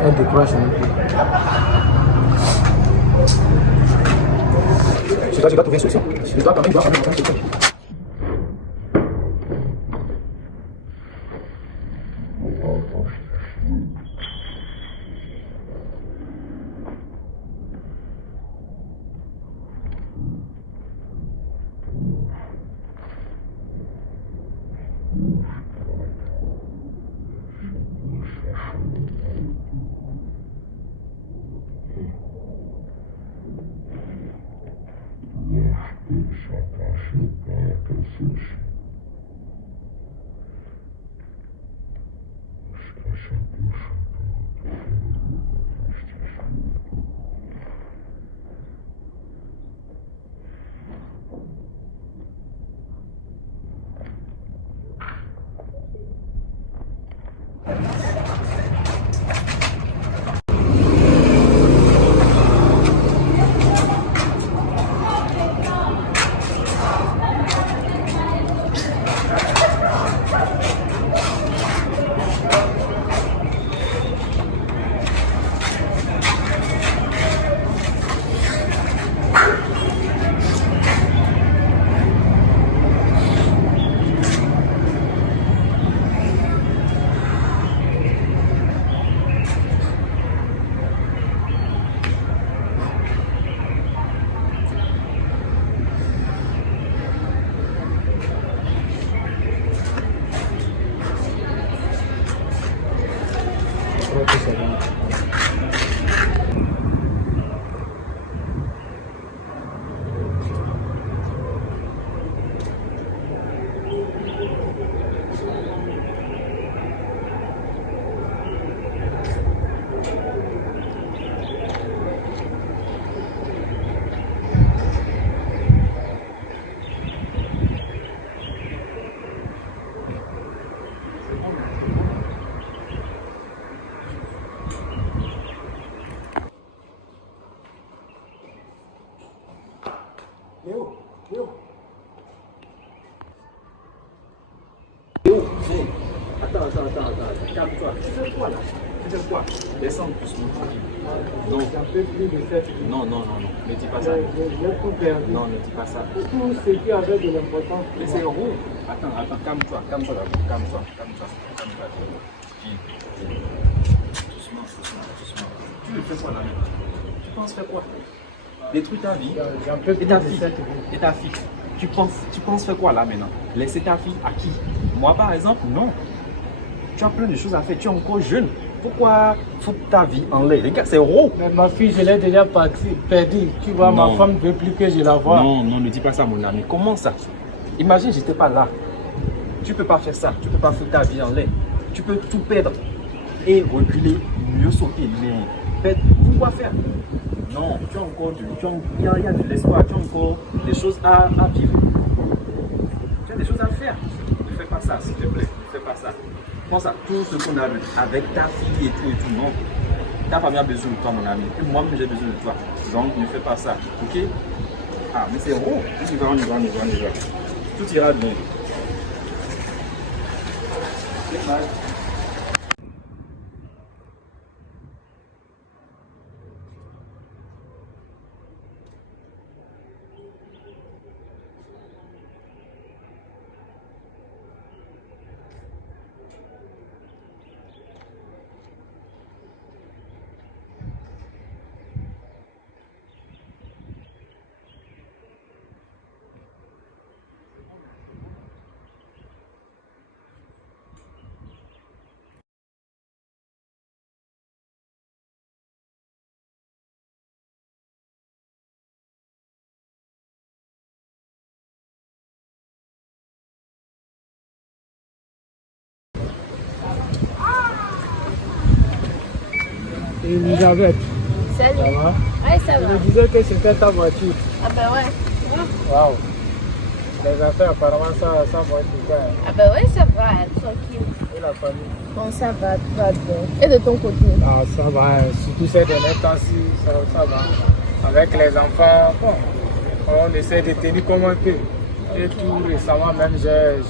elle décroche un peu. Je dois trouver une solution. Je dois quand même trouver une solution. Attends, calme-toi. Tu fais quoi là? Tu fais quoi? Descends doucement. Non. Non, ne dis pas ça. Non, ne dis pas ça. Tout ce qui avait de l'importance. Mais c'est roux. Attends, calme-toi d'abord. Calme-toi. Doucement. Tu le fais quoi là maintenant? Tu penses faire quoi? Détruire ta vie et ta fille. Tu penses faire quoi là maintenant? Laisser ta fille à qui? Moi par exemple, non. Tu as plein de choses à faire, tu es encore jeune. Pourquoi foutre ta vie en l'air? Regarde, c'est gros. Mais ma fille, je l'ai déjà perdue. Tu vois, non. Ma femme ne veut plus que je la voie. Non, ne dis pas ça mon ami. Comment ça? Imagine, je n'étais pas là. Tu ne peux pas faire ça. Tu ne peux pas foutre ta vie en l'air. Tu peux tout perdre et reculer, mieux sauter. Mais pourquoi faire? Non, tu as encore il y a de l'espoir, tu as encore des choses à vivre. Tu as des choses à faire. Ne fais pas ça, s'il te plaît. Ne fais pas ça. Pense à tout ce qu'on a avec ta fille et tout, non. Ta famille a besoin de toi, mon ami. Et moi-même, j'ai besoin de toi. Donc, ne fais pas ça, ok? Ah, mais c'est bon. On y va. Tout ira bien. Elisabeth. Salut. Ça va? Ouais, ça Je va. me disais que c'était ta voiture. Ah bah ouais. Waouh. Les affaires, apparemment, ça va tout bien. Ah bah ouais, ça va, tranquille. Et la famille? Bon, ça va, tout va bien. Et de ton côté? Ah, ça va, surtout ces derniers temps-ci, ça va. Avec les enfants, bon, on essaie de tenir comme on peut. Et tout récemment, même,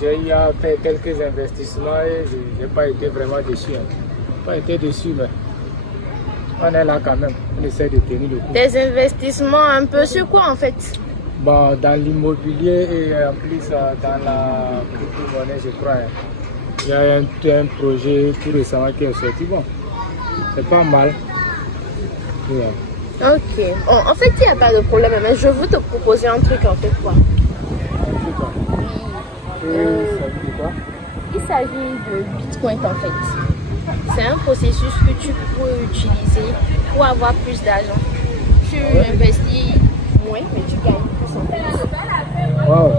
j'ai eu à faire quelques investissements et je n'ai pas été vraiment déçu. Pas été déçu, mais on est là quand même. On essaie de tenir le coup. Des investissements un peu sur quoi en fait? Bon, dans l'immobilier et en plus dans la crypto-monnaie, je crois. Il y a un projet tout récemment qui est sorti. Bon, c'est pas mal. Yeah. Ok. Bon, en fait, il n'y a pas de problème, mais je veux te proposer un truc en fait quoi. C'est quoi? Ça dit quoi? Il s'agit de Bitcoin en fait. C'est un processus que tu peux utiliser pour avoir plus d'argent. Tu investis moins, mais tu gagnes plus en fait. Wow.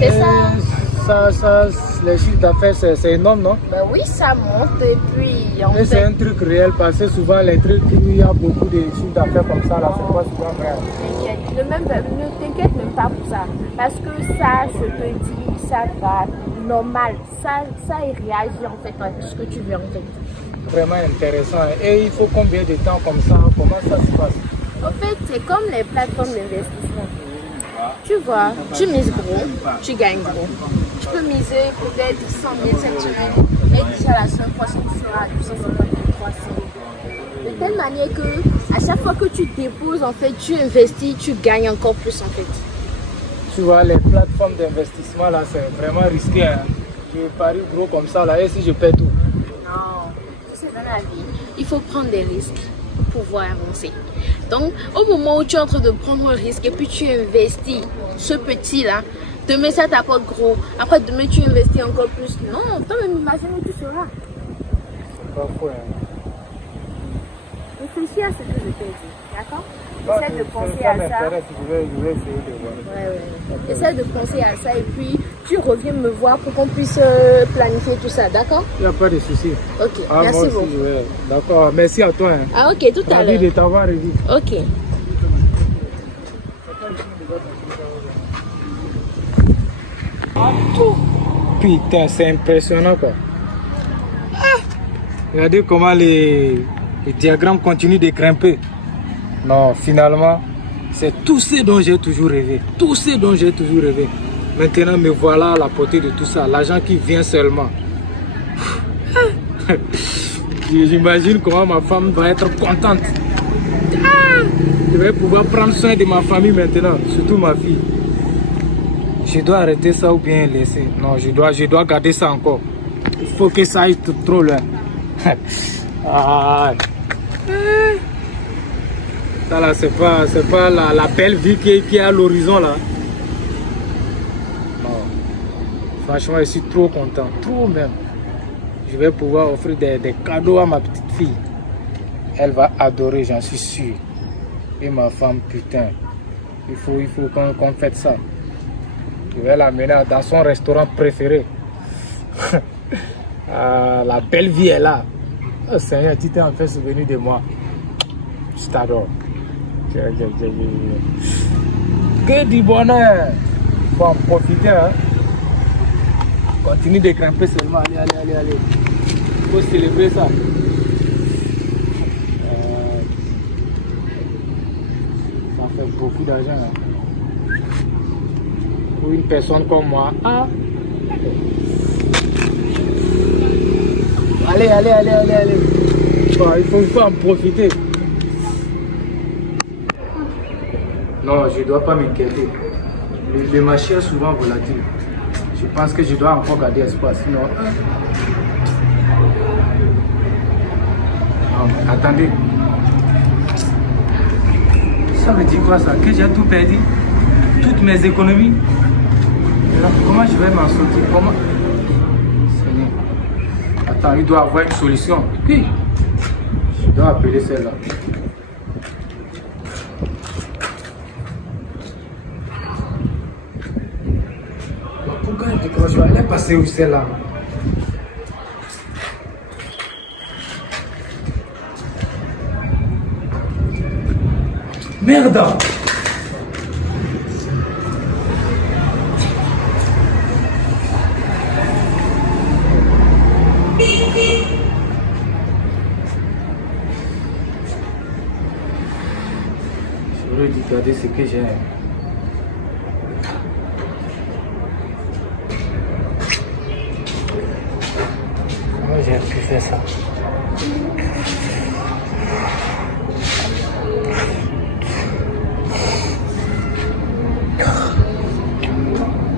C'est ça. Les chiffres d'affaires, c'est énorme, non? Ben oui, ça monte et puis en Mais c'est fait. un truc réel parce que souvent les trucs, il y a beaucoup de chiffres d'affaires comme ça, là, c'est pas souvent vrai. Ne t'inquiète même pas pour ça. Parce que ça, je te dis, ça va normal. Ça il réagit en fait à ce que tu veux en fait. Vraiment intéressant. Et il faut combien de temps comme ça? Comment ça se passe? En fait, c'est comme les plateformes d'investissement. Tu vois, tu mises gros, tu gagnes gros. Tu peux miser peut-être 100 000 cette semaine et déjà la semaine prochaine tu seras à 250 000, 300 000. De telle manière que à chaque fois que tu déposes, en fait, tu investis, tu gagnes encore plus en fait. Tu vois, les plateformes d'investissement, là, c'est vraiment risqué. Hein. Je parie gros comme ça, là, et si je perds tout? Non, tu sais, dans la vie, il faut prendre des risques pour pouvoir avancer. Donc, au moment où tu es en train de prendre un risque et puis tu investis ce petit-là, demain ça t'apporte gros. Après, demain tu investis encore plus. Non, toi-même, imagine où tu seras. C'est pas fou, hein. Réfléchis à ce que je t'ai dit, d'accord? Non, Essaie de penser à ça. Je vais essayer de voir. Ouais. Essaie de penser à ça et puis tu reviens me voir pour qu'on puisse planifier tout ça, d'accord? Il n'y a pas de souci. Ok, merci beaucoup. D'accord, merci à toi. Hein. Ah ok, tout à Ravi l'heure. de t'avoir revu. Ok. Putain, c'est impressionnant quoi. Regardez comment les diagrammes continuent de grimper. Non, finalement, c'est tout ce dont j'ai toujours rêvé. Tout ce dont j'ai toujours rêvé. Maintenant, me voilà à la portée de tout ça. L'argent qui vient seulement. J'imagine comment ma femme va être contente. Je vais pouvoir prendre soin de ma famille maintenant, surtout ma fille. Je dois arrêter ça ou bien laisser. Non, je dois garder ça encore. Il faut que ça aille trop loin. Ah. Ça là, c'est pas la belle vie qui est à l'horizon là. Non. Franchement, je suis trop content, trop même. Je vais pouvoir offrir des cadeaux à ma petite fille. Elle va adorer, j'en suis sûr. Et ma femme, putain, il faut qu'on fasse ça. Je vais l'amener dans son restaurant préféré. Ah, la belle vie est là. Oh Seigneur, tu t'es en fait souvenu de moi. Je t'adore. Que du bonheur. Il faut en profiter. Hein. Continue de grimper seulement. Allez. Il faut célébrer ça. Ça fait beaucoup d'argent. Hein. Pour une personne comme moi. Ah. Allez. Bon, il faut en profiter. Non, je ne dois pas m'inquiéter. Le marché est souvent volatile. Je pense que je dois encore garder espoir. Sinon. Non, mais attendez. Ça veut dire quoi ça? Que j'ai tout perdu? Toutes mes économies? Alors, comment je vais m'en sortir? Comment? Seigneur. Attends, il doit y avoir une solution. Oui. Je dois appeler celle-là. Pourquoi elle décroche pas? Elle est passée où celle-là? Merde! J'aurais dû garder ce que j'ai. Comment j'ai pu faire ça?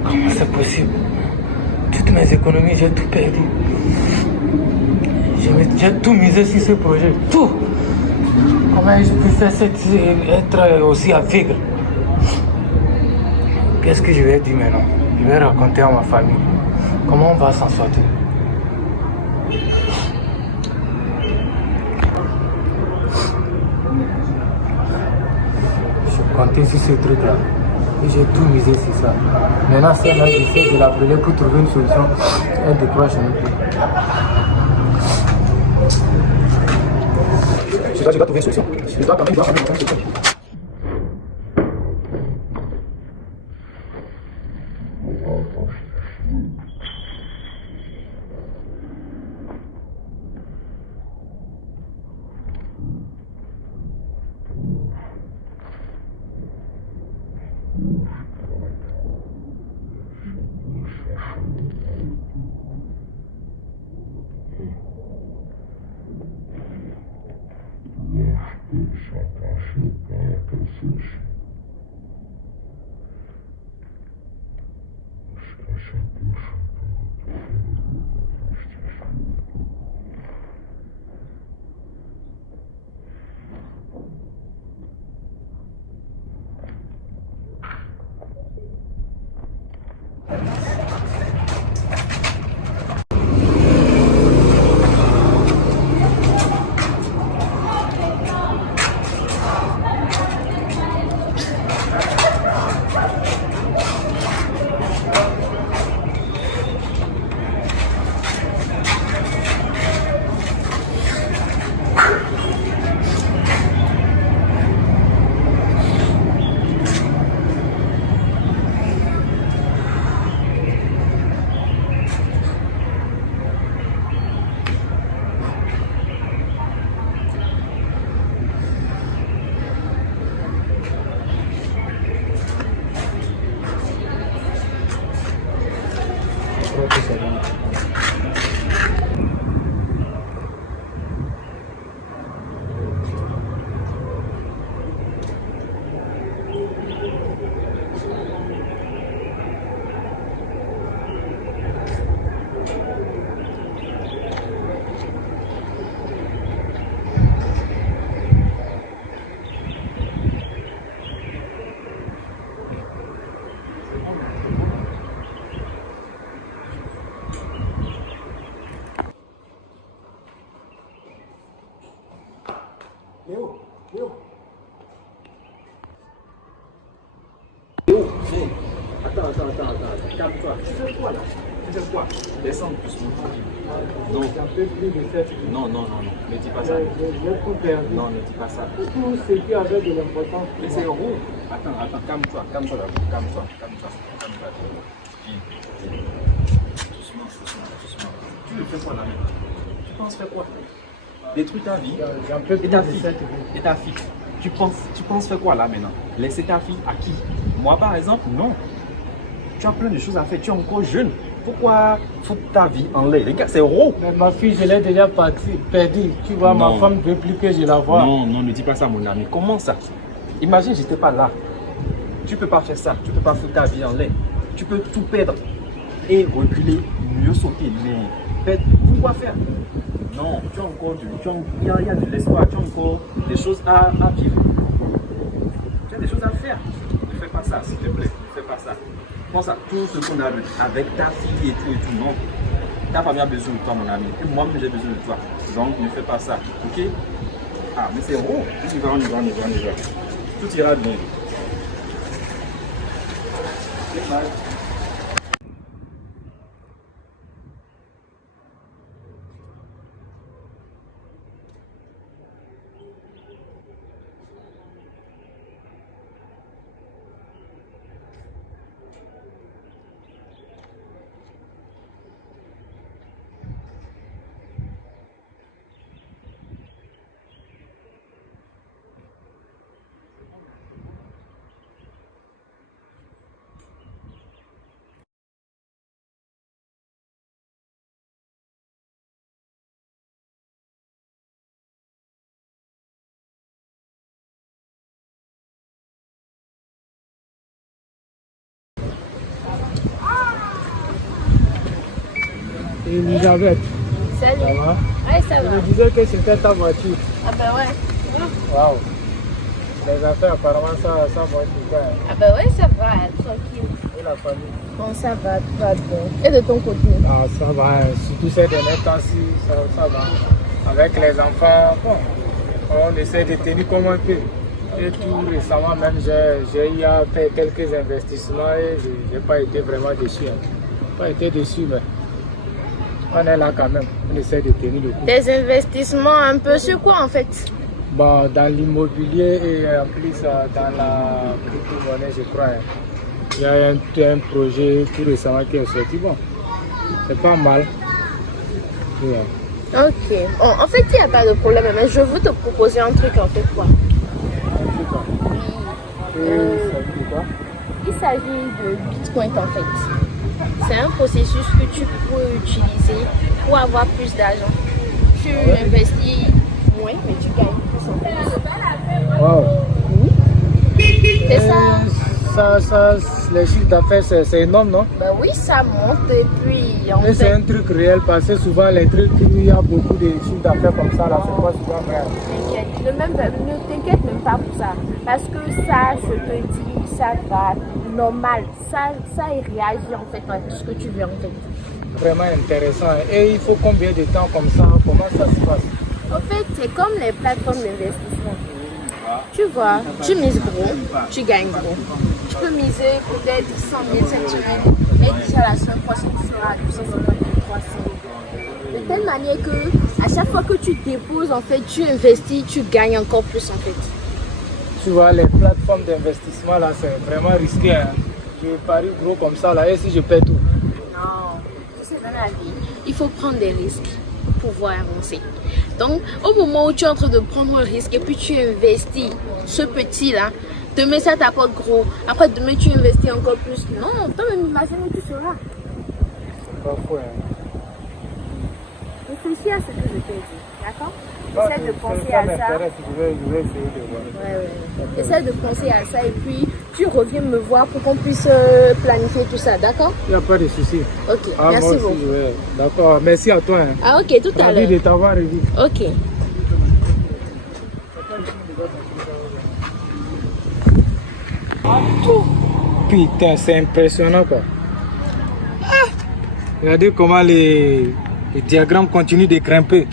Comment c'est possible? Toutes mes économies, j'ai tout perdu. J'ai tout misé sur ce projet. Tout! Comment j'ai pu faire être aussi aveugle? Qu'est-ce que je vais dire maintenant? Je vais raconter à ma famille. Comment on va s'en sortir? Je comptais sur ce truc-là. Et j'ai tout misé sur ça. Maintenant, celle-là, j'essaie de l'appeler pour trouver une solution. Elle décroche même plus. Je dois trouver une solution. Je dois quand même trouver une solution. Attends, calme-toi. Tu fais quoi là? Tu fais quoi? Descends doucement. Non. Non, ne dis pas ça. Non, ne dis pas ça. Tout ce qui avait de l'importance. Mais c'est roux. Attends, calme-toi d'abord. Calme-toi. Doucement. Tu le fais quoi là maintenant? Tu penses faire quoi? Détruire ta vie et ta fille. Tu penses faire quoi là maintenant? Laisser ta fille à qui? Moi par exemple, non. Tu as plein de choses à faire, tu es encore jeune. Pourquoi foutre ta vie en l'air? Les gars, c'est gros. Mais ma fille, je l'ai déjà perdue. Tu vois, Non. ma femme ne veut plus que je la voie. Non, ne dis pas ça mon ami. Comment ça? Imagine, j'étais pas là. Tu peux pas faire ça. Tu peux pas foutre ta vie en l'air. Tu peux tout perdre et reculer, mieux sauter. Mais perdre, pourquoi faire? Non, tu as encore il y a de l'espoir, tu as encore des choses à vivre. Tu as des choses à faire. Ne fais pas ça, s'il te plaît. Ne fais pas ça. Pense à tout ce qu'on a avec ta fille et tout. Non. Ta famille a besoin de toi, mon ami. Et moi-même, j'ai besoin de toi. Donc, ne fais pas ça. Ok? Ah, mais c'est gros. On y va. Tout ira bien. C'est mal. Elisabeth. Salut. Ça va? Ouais, ça Je va. me disais que c'était ta voiture. Ah bah ouais. Waouh. Les affaires, apparemment, ça va super. Ah bah ouais, ça va, tranquille. Et la famille? Bon, ça va, tout va bien. Et de ton côté? Ah, ça va, surtout ces derniers temps-ci, ça va. Avec les enfants, bon, on essaie de tenir comme un peu. Et tout récemment, même, j'ai eu à faire quelques investissements et je n'ai pas été vraiment déçu. Pas été déçu, mais on est là quand même. On essaie de tenir le coup. Des investissements un peu sur quoi en fait? Bon, dans l'immobilier et en plus dans la crypto-monnaie, je crois. Il y a un projet tout récemment qui est sorti. Bon, c'est pas mal. Yeah. Ok. Bon, en fait, il n'y a pas de problème, mais je veux te proposer un truc en fait quoi. Il s'agit de Bitcoin en fait. C'est un processus que tu peux utiliser pour avoir plus d'argent. Tu investis moins, mais tu gagnes plus en fait. Wow. C'est ça. Les chiffres d'affaires, c'est énorme, non? Ben oui, ça monte et puis en Mais c'est fait. un truc réel parce que souvent les trucs, il y a beaucoup de chiffres d'affaires comme ça, là, c'est pas souvent réel. T'inquiète, ne t'inquiète même pas pour ça. Parce que ça, je te dis, ça va normal. Ça réagit en fait à tout ce que tu veux en fait. Vraiment intéressant. Et il faut combien de temps comme ça? Comment ça se passe? En fait, c'est comme les plateformes d'investissement. Tu vois, tu mises gros, tu gagnes gros. Tu peux miser peut-être 100 000 cette semaine, mais déjà la semaine prochaine, tu seras à 250 000, 300 000. De telle manière que à chaque fois que tu déposes, en fait, tu investis, tu gagnes encore plus en fait. Tu vois, les plateformes d'investissement, là, c'est vraiment risqué. Hein. Je parie gros comme ça, là, et si je perds tout? Non, tu sais, dans la vie, il faut prendre des risques pour pouvoir avancer. Donc, au moment où tu es en train de prendre un risque et puis tu investis ce petit-là, demain ça t'apporte gros. Après, demain tu investis encore plus. Non, toi-même, imagine où tu seras. C'est pas fou, hein. Réfléchis à ce que je t'ai dit, d'accord? Non, Essaie de penser à ça. Je vais essayer de voir. Ouais. Essaie de penser à ça et puis tu reviens me voir pour qu'on puisse planifier tout ça, d'accord? Il n'y a pas de souci. Ok, Ah, merci moi aussi, beaucoup. D'accord, merci à toi. Hein. Ah ok, tout à Ravi l'heure. de t'avoir revu. Ok. Putain, c'est impressionnant quoi. Regardez comment les diagrammes continuent de grimper.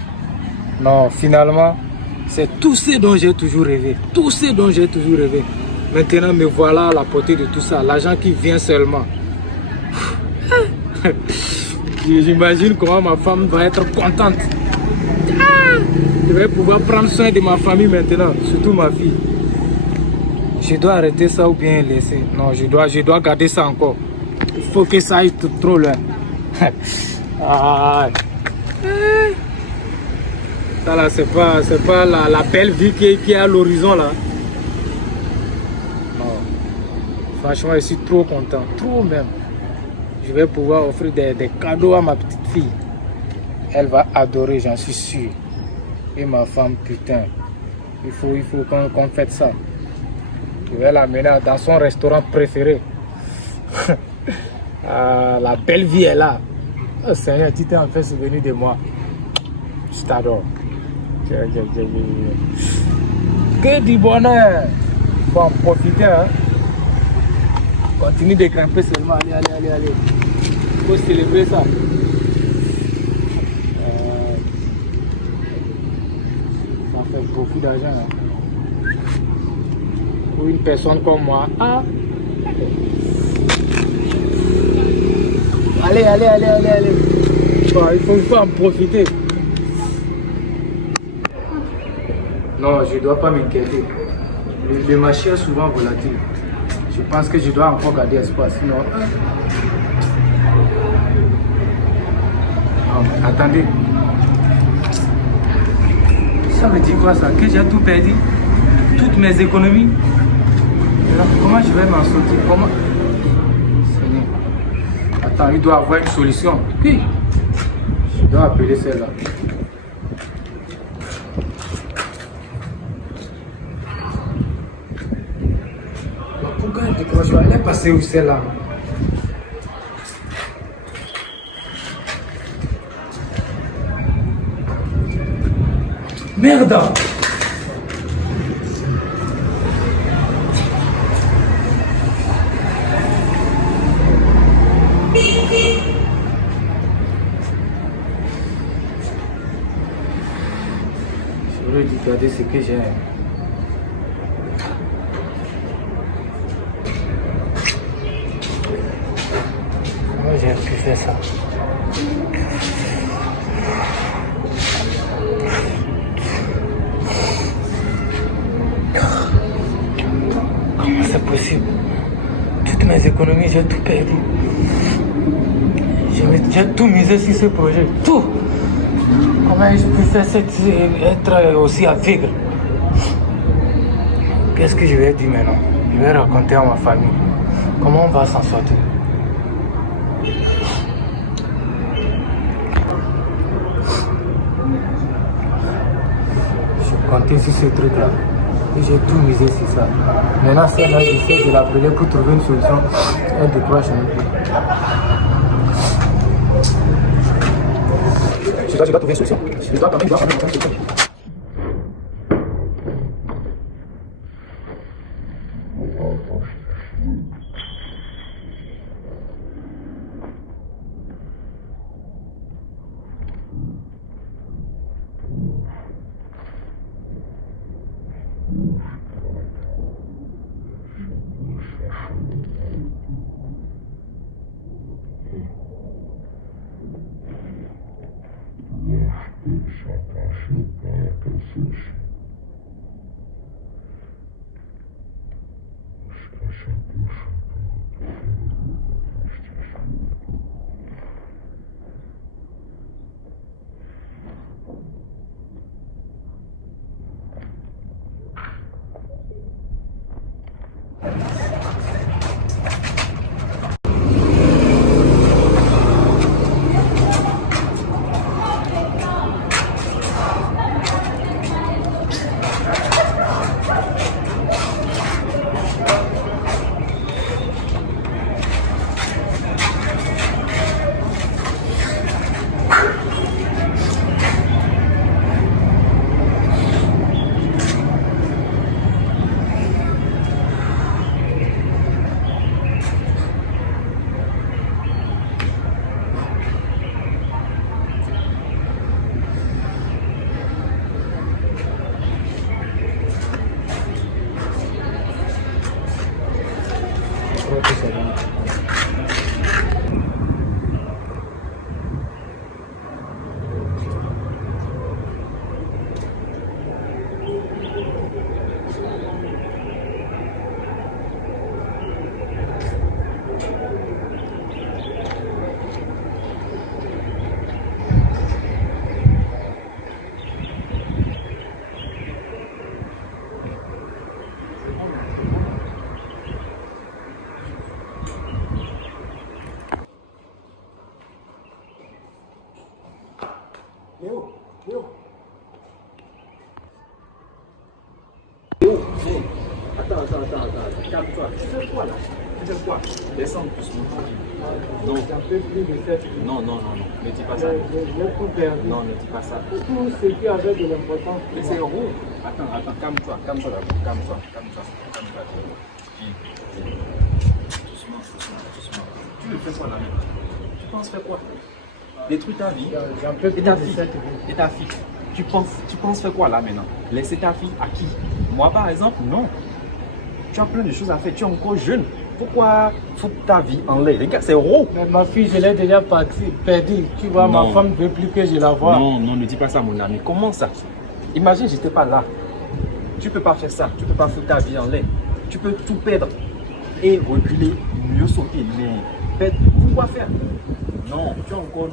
Non, finalement, c'est tout ce dont j'ai toujours rêvé. Tout ce dont j'ai toujours rêvé. Maintenant, me voilà à la portée de tout ça. L'argent qui vient seulement. J'imagine comment ma femme va être contente. Je vais pouvoir prendre soin de ma famille maintenant, surtout ma fille. Je dois arrêter ça ou bien laisser. Non, je dois garder ça encore. Il faut que ça aille trop loin. Ah. Ça là, c'est pas la belle vie qui est à l'horizon là. Non. Franchement, je suis trop content, trop même. Je vais pouvoir offrir des cadeaux à ma petite fille. Elle va adorer, j'en suis sûr. Et ma femme, putain, il faut qu'on fasse ça. Je vais l'amener dans son restaurant préféré. Ah, la belle vie est là. Oh Seigneur, tu t'es en fait souvenu de moi. Je t'adore. Que du bonheur. Faut en profiter. Hein. Continue de grimper seulement. Allez. Faut célébrer ça. Ça fait beaucoup d'argent. Hein. Pour une personne comme moi. Ah. Allez. Bon, il faut en profiter. Non, je ne dois pas m'inquiéter. Le marché est souvent volatile. Je pense que je dois encore garder espoir. Sinon. Non, mais attendez. Ça veut dire quoi ça? Que j'ai tout perdu? Toutes mes économies? Alors, comment je vais m'en sortir? Comment? Seigneur. Attends, il doit avoir une solution. Oui. Je dois appeler celle-là. Pourquoi elle décroche pas? Elle est passée où celle-là? Merde! J'aurais dû garder ce que j'ai. Moi, j'ai pu faire ça. Comment c'est possible? Toutes mes économies, j'ai tout perdu. J'ai tout misé sur ce projet. Tout! Comment ai-je pu faire être aussi aveugle? Qu'est-ce que je vais dire maintenant? Je vais raconter à ma famille. Comment on va s'en sortir? Je comptais sur ce truc-là. Et j'ai tout misé sur ça. Maintenant, celle-là, j'essaie de l'appeler pour trouver une solution. Elle décroche même plus. Je dois trouver une solution. Je dois quand même trouver une solution. Attends, calme-toi. Tu fais quoi là? Tu fais quoi? Descends doucement. Non. Non. Ne dis pas ça. Non, ne dis pas ça. Tout ce qui avait de l'importance. Mais c'est rond. Attends, calme-toi d'abord. Calme-toi. Doucement. Tu le fais quoi là maintenant? Tu penses faire quoi? Détruire ta vie et ta fille. Tu penses faire quoi là maintenant? Laisser ta fille à qui? Moi par exemple, non. Tu as plein de choses à faire, tu es encore jeune. Pourquoi foutre ta vie en l'air? Regarde, c'est rond. Mais ma fille, je l'ai déjà perdue. Tu vois, Non. ma femme ne veut plus que je la voie. Non, ne dis pas ça mon ami. Comment ça? Imagine, j'étais pas là. Tu peux pas faire ça. Tu peux pas foutre ta vie en l'air. Tu peux tout perdre et reculer, mieux sauter. Mais perdre, pourquoi faire? Non, tu as encore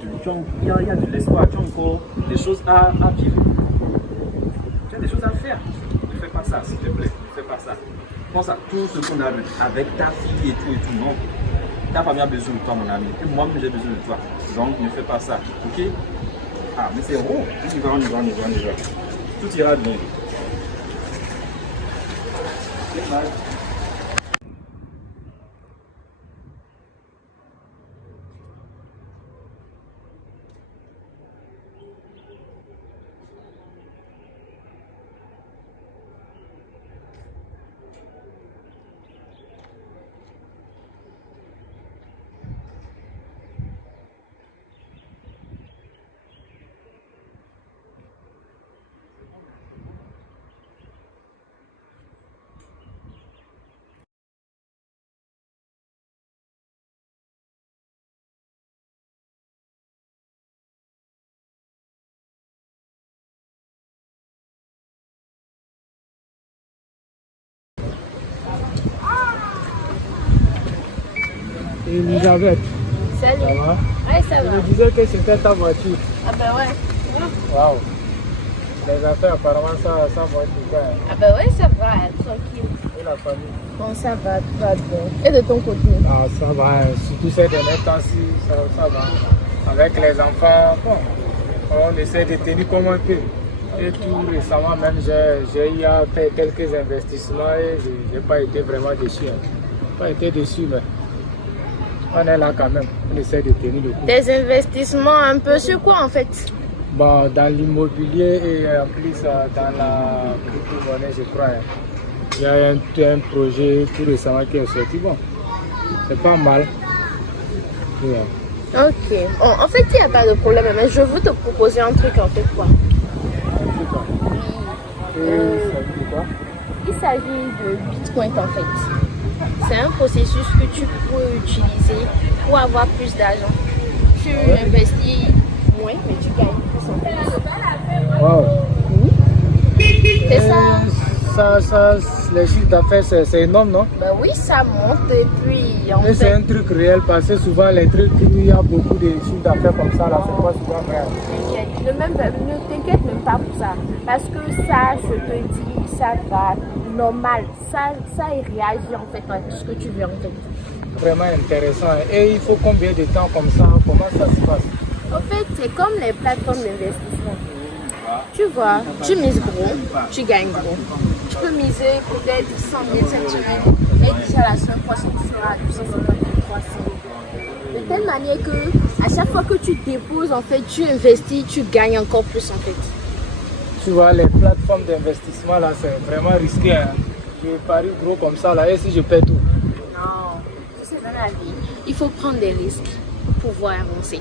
il y a de l'espoir, tu as encore des choses à vivre. Tu as des choses à faire. Ne fais pas ça, s'il te plaît. Ne fais pas ça. Pense à tout ce qu'on a avec ta fille et tout, non. Ta famille a besoin de toi, mon ami. Et moi-même, j'ai besoin de toi. Donc, ne fais pas ça, ok? Ah, mais c'est rond. On y va. Tout ira bien. Elisabeth. Salut. Ça va? Ouais, ça Je va. me disais que c'était ta voiture. Ah bah ouais. Waouh. Les affaires, apparemment, ça va être quoi? Ah bah ouais, ça va, tranquille. Et la famille? Bon, ça va, tout va bien. Et de ton côté? Ah, ça va, surtout ces derniers temps-ci, ça va. Avec les enfants, bon, on essaie de tenir comme un peu. Et tout récemment, même, j'ai eu à faire quelques investissements et je n'ai pas été vraiment déçu. Pas été déçu, mais on est là quand même. On essaie de tenir le coup. Des investissements un peu sur quoi en fait? Bon, dans l'immobilier et en plus dans la crypto-monnaie, je crois. Il y a un projet tout récemment qui est sorti. Bon, c'est pas mal. Yeah. Ok. Bon, en fait, il n'y a pas de problème, mais je veux te proposer un truc en fait quoi. Il s'agit de Bitcoin en fait. C'est un processus que tu peux utiliser pour avoir plus d'argent. Tu investis moins, mais tu gagnes plus en fait. Wow. C'est ça. Les chiffres d'affaires, c'est énorme, non? Ben oui, ça monte et puis en Mais c'est fait. un truc réel parce que souvent les trucs, il y a beaucoup de chiffres d'affaires comme ça, là, c'est pas souvent vrai. Ne t'inquiète même pas pour ça. Parce que ça, je te dis, ça va normal. Ça il réagit en fait à tout ce que tu veux en fait. Vraiment intéressant. Et il faut combien de temps comme ça? Comment ça se passe? En fait, c'est comme les plateformes d'investissement. Tu vois, tu mises gros, tu gagnes gros. Tu peux miser peut-être 100 000 cette semaine et déjà la semaine prochaine tu seras à 250 000, 300 000. De telle manière que à chaque fois que tu déposes, en fait, tu investis, tu gagnes encore plus en fait. Tu vois, les plateformes d'investissement là, c'est vraiment risqué. Hein. Je parie gros comme ça là, et si je perds tout? Non, tu sais, dans la vie, il faut prendre des risques pour pouvoir avancer.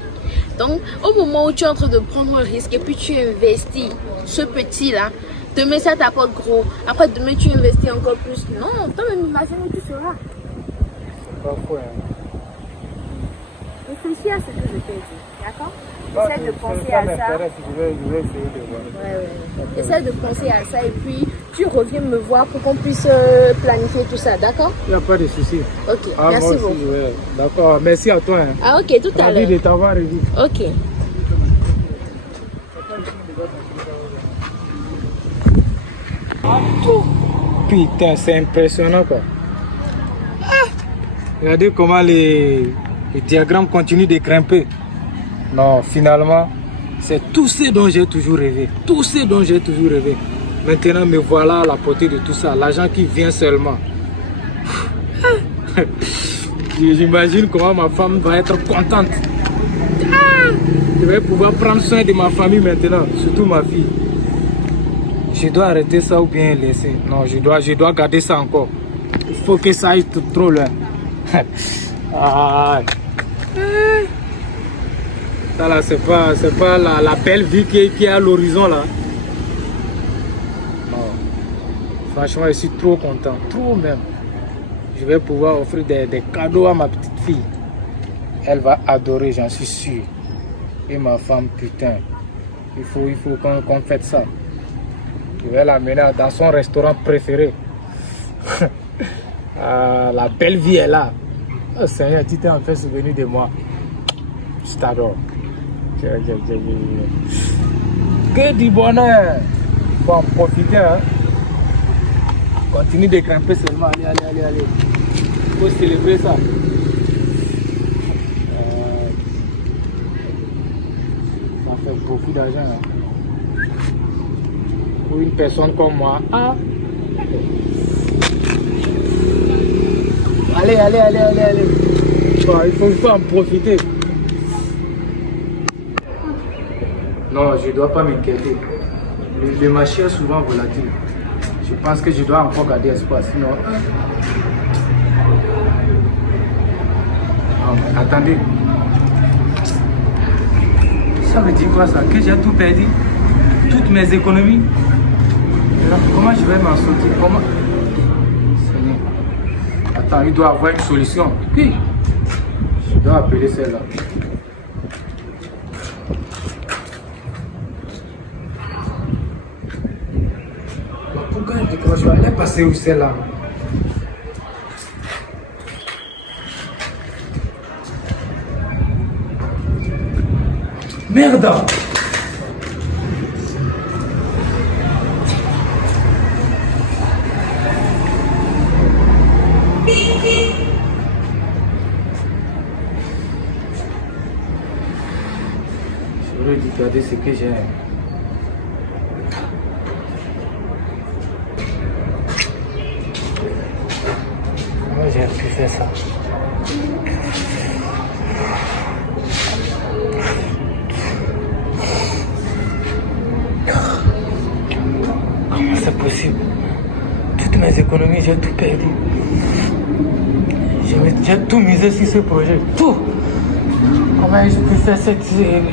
Donc, au moment où tu es en train de prendre un risque et puis tu investis ce petit là, demain ça t'apporte gros. Après demain tu investis encore plus. Non, toi-même imagine où tu seras. C'est pas fou. Hein. Réfléchis à ce que je t'ai dit, d'accord? Essaie de penser à ça. Je vais essayer de voir. Ouais. Essaie de penser à ça et puis tu reviens me voir pour qu'on puisse planifier tout ça, d'accord? Il n'y a pas de souci. Ok, merci beaucoup. D'accord, merci à toi. Hein. Ah ok, tout à l'heure. Ravi de t'avoir revu. Ok. Putain, c'est impressionnant quoi. Regardez comment les diagrammes continuent de grimper. Non, finalement, c'est tout ce dont j'ai toujours rêvé. Tout ce dont j'ai toujours rêvé. Maintenant, me voilà à la portée de tout ça. L'argent qui vient seulement. J'imagine comment ma femme va être contente. Je vais pouvoir prendre soin de ma famille maintenant, surtout ma fille. Je dois arrêter ça ou bien laisser. Non, je dois garder ça encore. Il faut que ça aille trop loin. Ah. Ça là, c'est pas la belle vie qui est à l'horizon là. Non. Franchement, je suis trop content, trop même. Je vais pouvoir offrir des cadeaux à ma petite fille. Elle va adorer, j'en suis sûr. Et ma femme, putain, il faut qu'on fasse ça. Je vais l'amener dans son restaurant préféré. La belle vie est là. Oh Seigneur, tu t'es en fait souvenu de moi. Je t'adore. Que du bonheur. Il faut en profiter. Hein. Continue de grimper seulement. Allez. Il faut célébrer ça. Ça fait beaucoup d'argent. Hein. Pour une personne comme moi. Ah. Allez. Bon, il faut en profiter. Non, je ne dois pas m'inquiéter. Le marché est souvent volatile. Je pense que je dois encore garder espoir. Sinon. Non, mais attendez. Ça veut dire quoi ça? Que j'ai tout perdu? Toutes mes économies? Alors, comment je vais m'en sortir? Comment? Seigneur. Attends, il doit avoir une solution. Oui. Je dois appeler celle-là. Pourquoi elle décroche pas? Elle est passée où celle-là? Merde! J'aurais dû garder ce que j'ai. Comment j'ai pu faire ça? Comment c'est possible? Toutes mes économies, j'ai tout perdu. J'ai tout misé sur ce projet. Tout! Comment je peux faire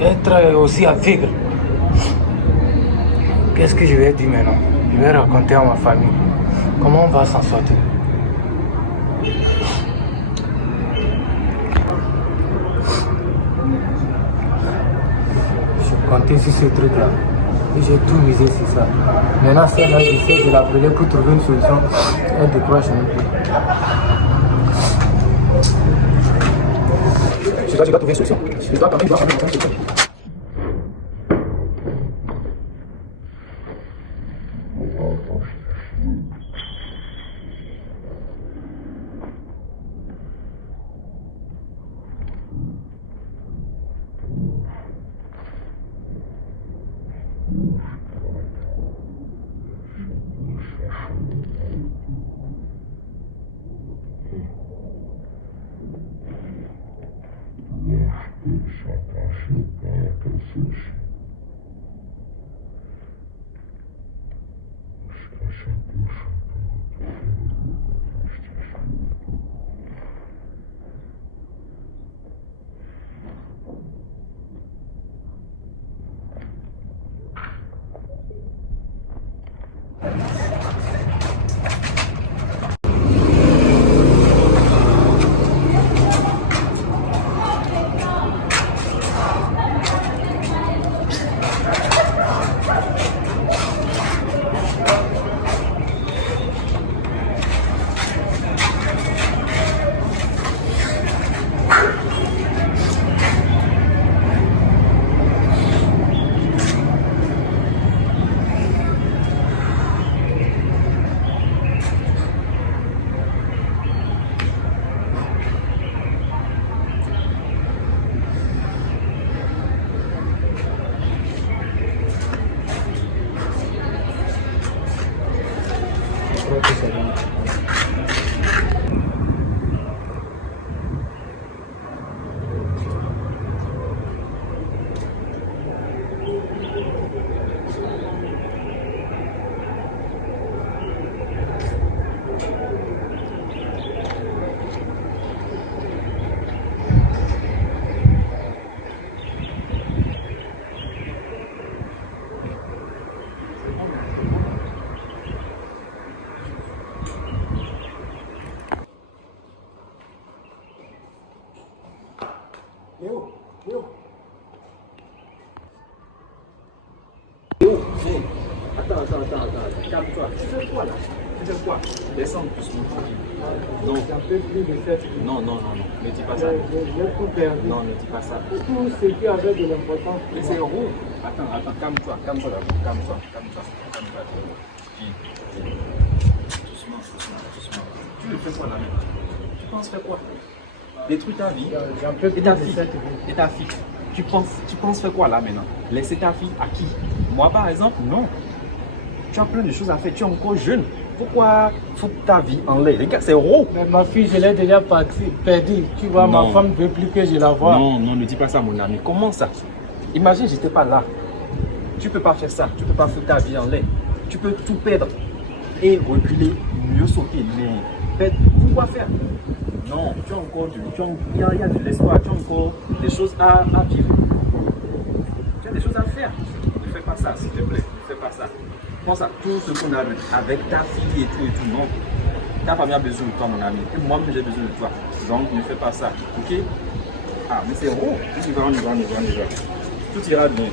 être aussi aveugle? Qu'est-ce que je vais dire maintenant? Je vais raconter à ma famille. Comment on va s'en sortir? Je comptais sur ce truc-là. Et j'ai tout misé sur ça. Maintenant, celle-là, j'essaie de l'appeler pour trouver une solution. Elle décroche un peu. Tu dois trouver une solution. Tu dois quand même trouver une solution. Attends, calme-toi. Tu fais quoi là? Tu fais quoi? Descends doucement. Non. Non, ne dis pas ça. Non, ne dis pas ça. Tout ce qui avait de l'importance. Mais c'est roux. Attends, calme-toi d'abord. Calme-toi. Doucement. Tu le fais quoi là maintenant? Tu penses faire quoi? Détruire ta vie et ta fille. Tu penses faire quoi là maintenant? Laisser ta fille à qui? Moi par exemple, non. Tu as plein de choses à faire, tu es encore jeune. Pourquoi foutre ta vie en l'air? Regarde, c'est gros. Mais ma fille, je l'ai déjà perdue. Tu vois, non. Ma femme ne veut plus que je la voie. Non, ne dis pas ça mon ami. Comment ça? Imagine, j'étais pas là. Tu peux pas faire ça. Tu peux pas foutre ta vie en l'air. Tu peux tout perdre et reculer, mieux sauter. Mais perdre, pourquoi faire? Non, tu as encore il y a de l'espoir, tu as encore des choses à vivre. Tu as des choses à faire. Ne fais pas ça, s'il te plaît. Ne fais pas ça. Pense à tout ce qu'on a avec ta fille et tout. Non. Ta famille a besoin de toi, mon ami. Et moi-même, j'ai besoin de toi. Donc, ne fais pas ça. Ok? Ah, mais c'est bon. On y va. Tout ira bien.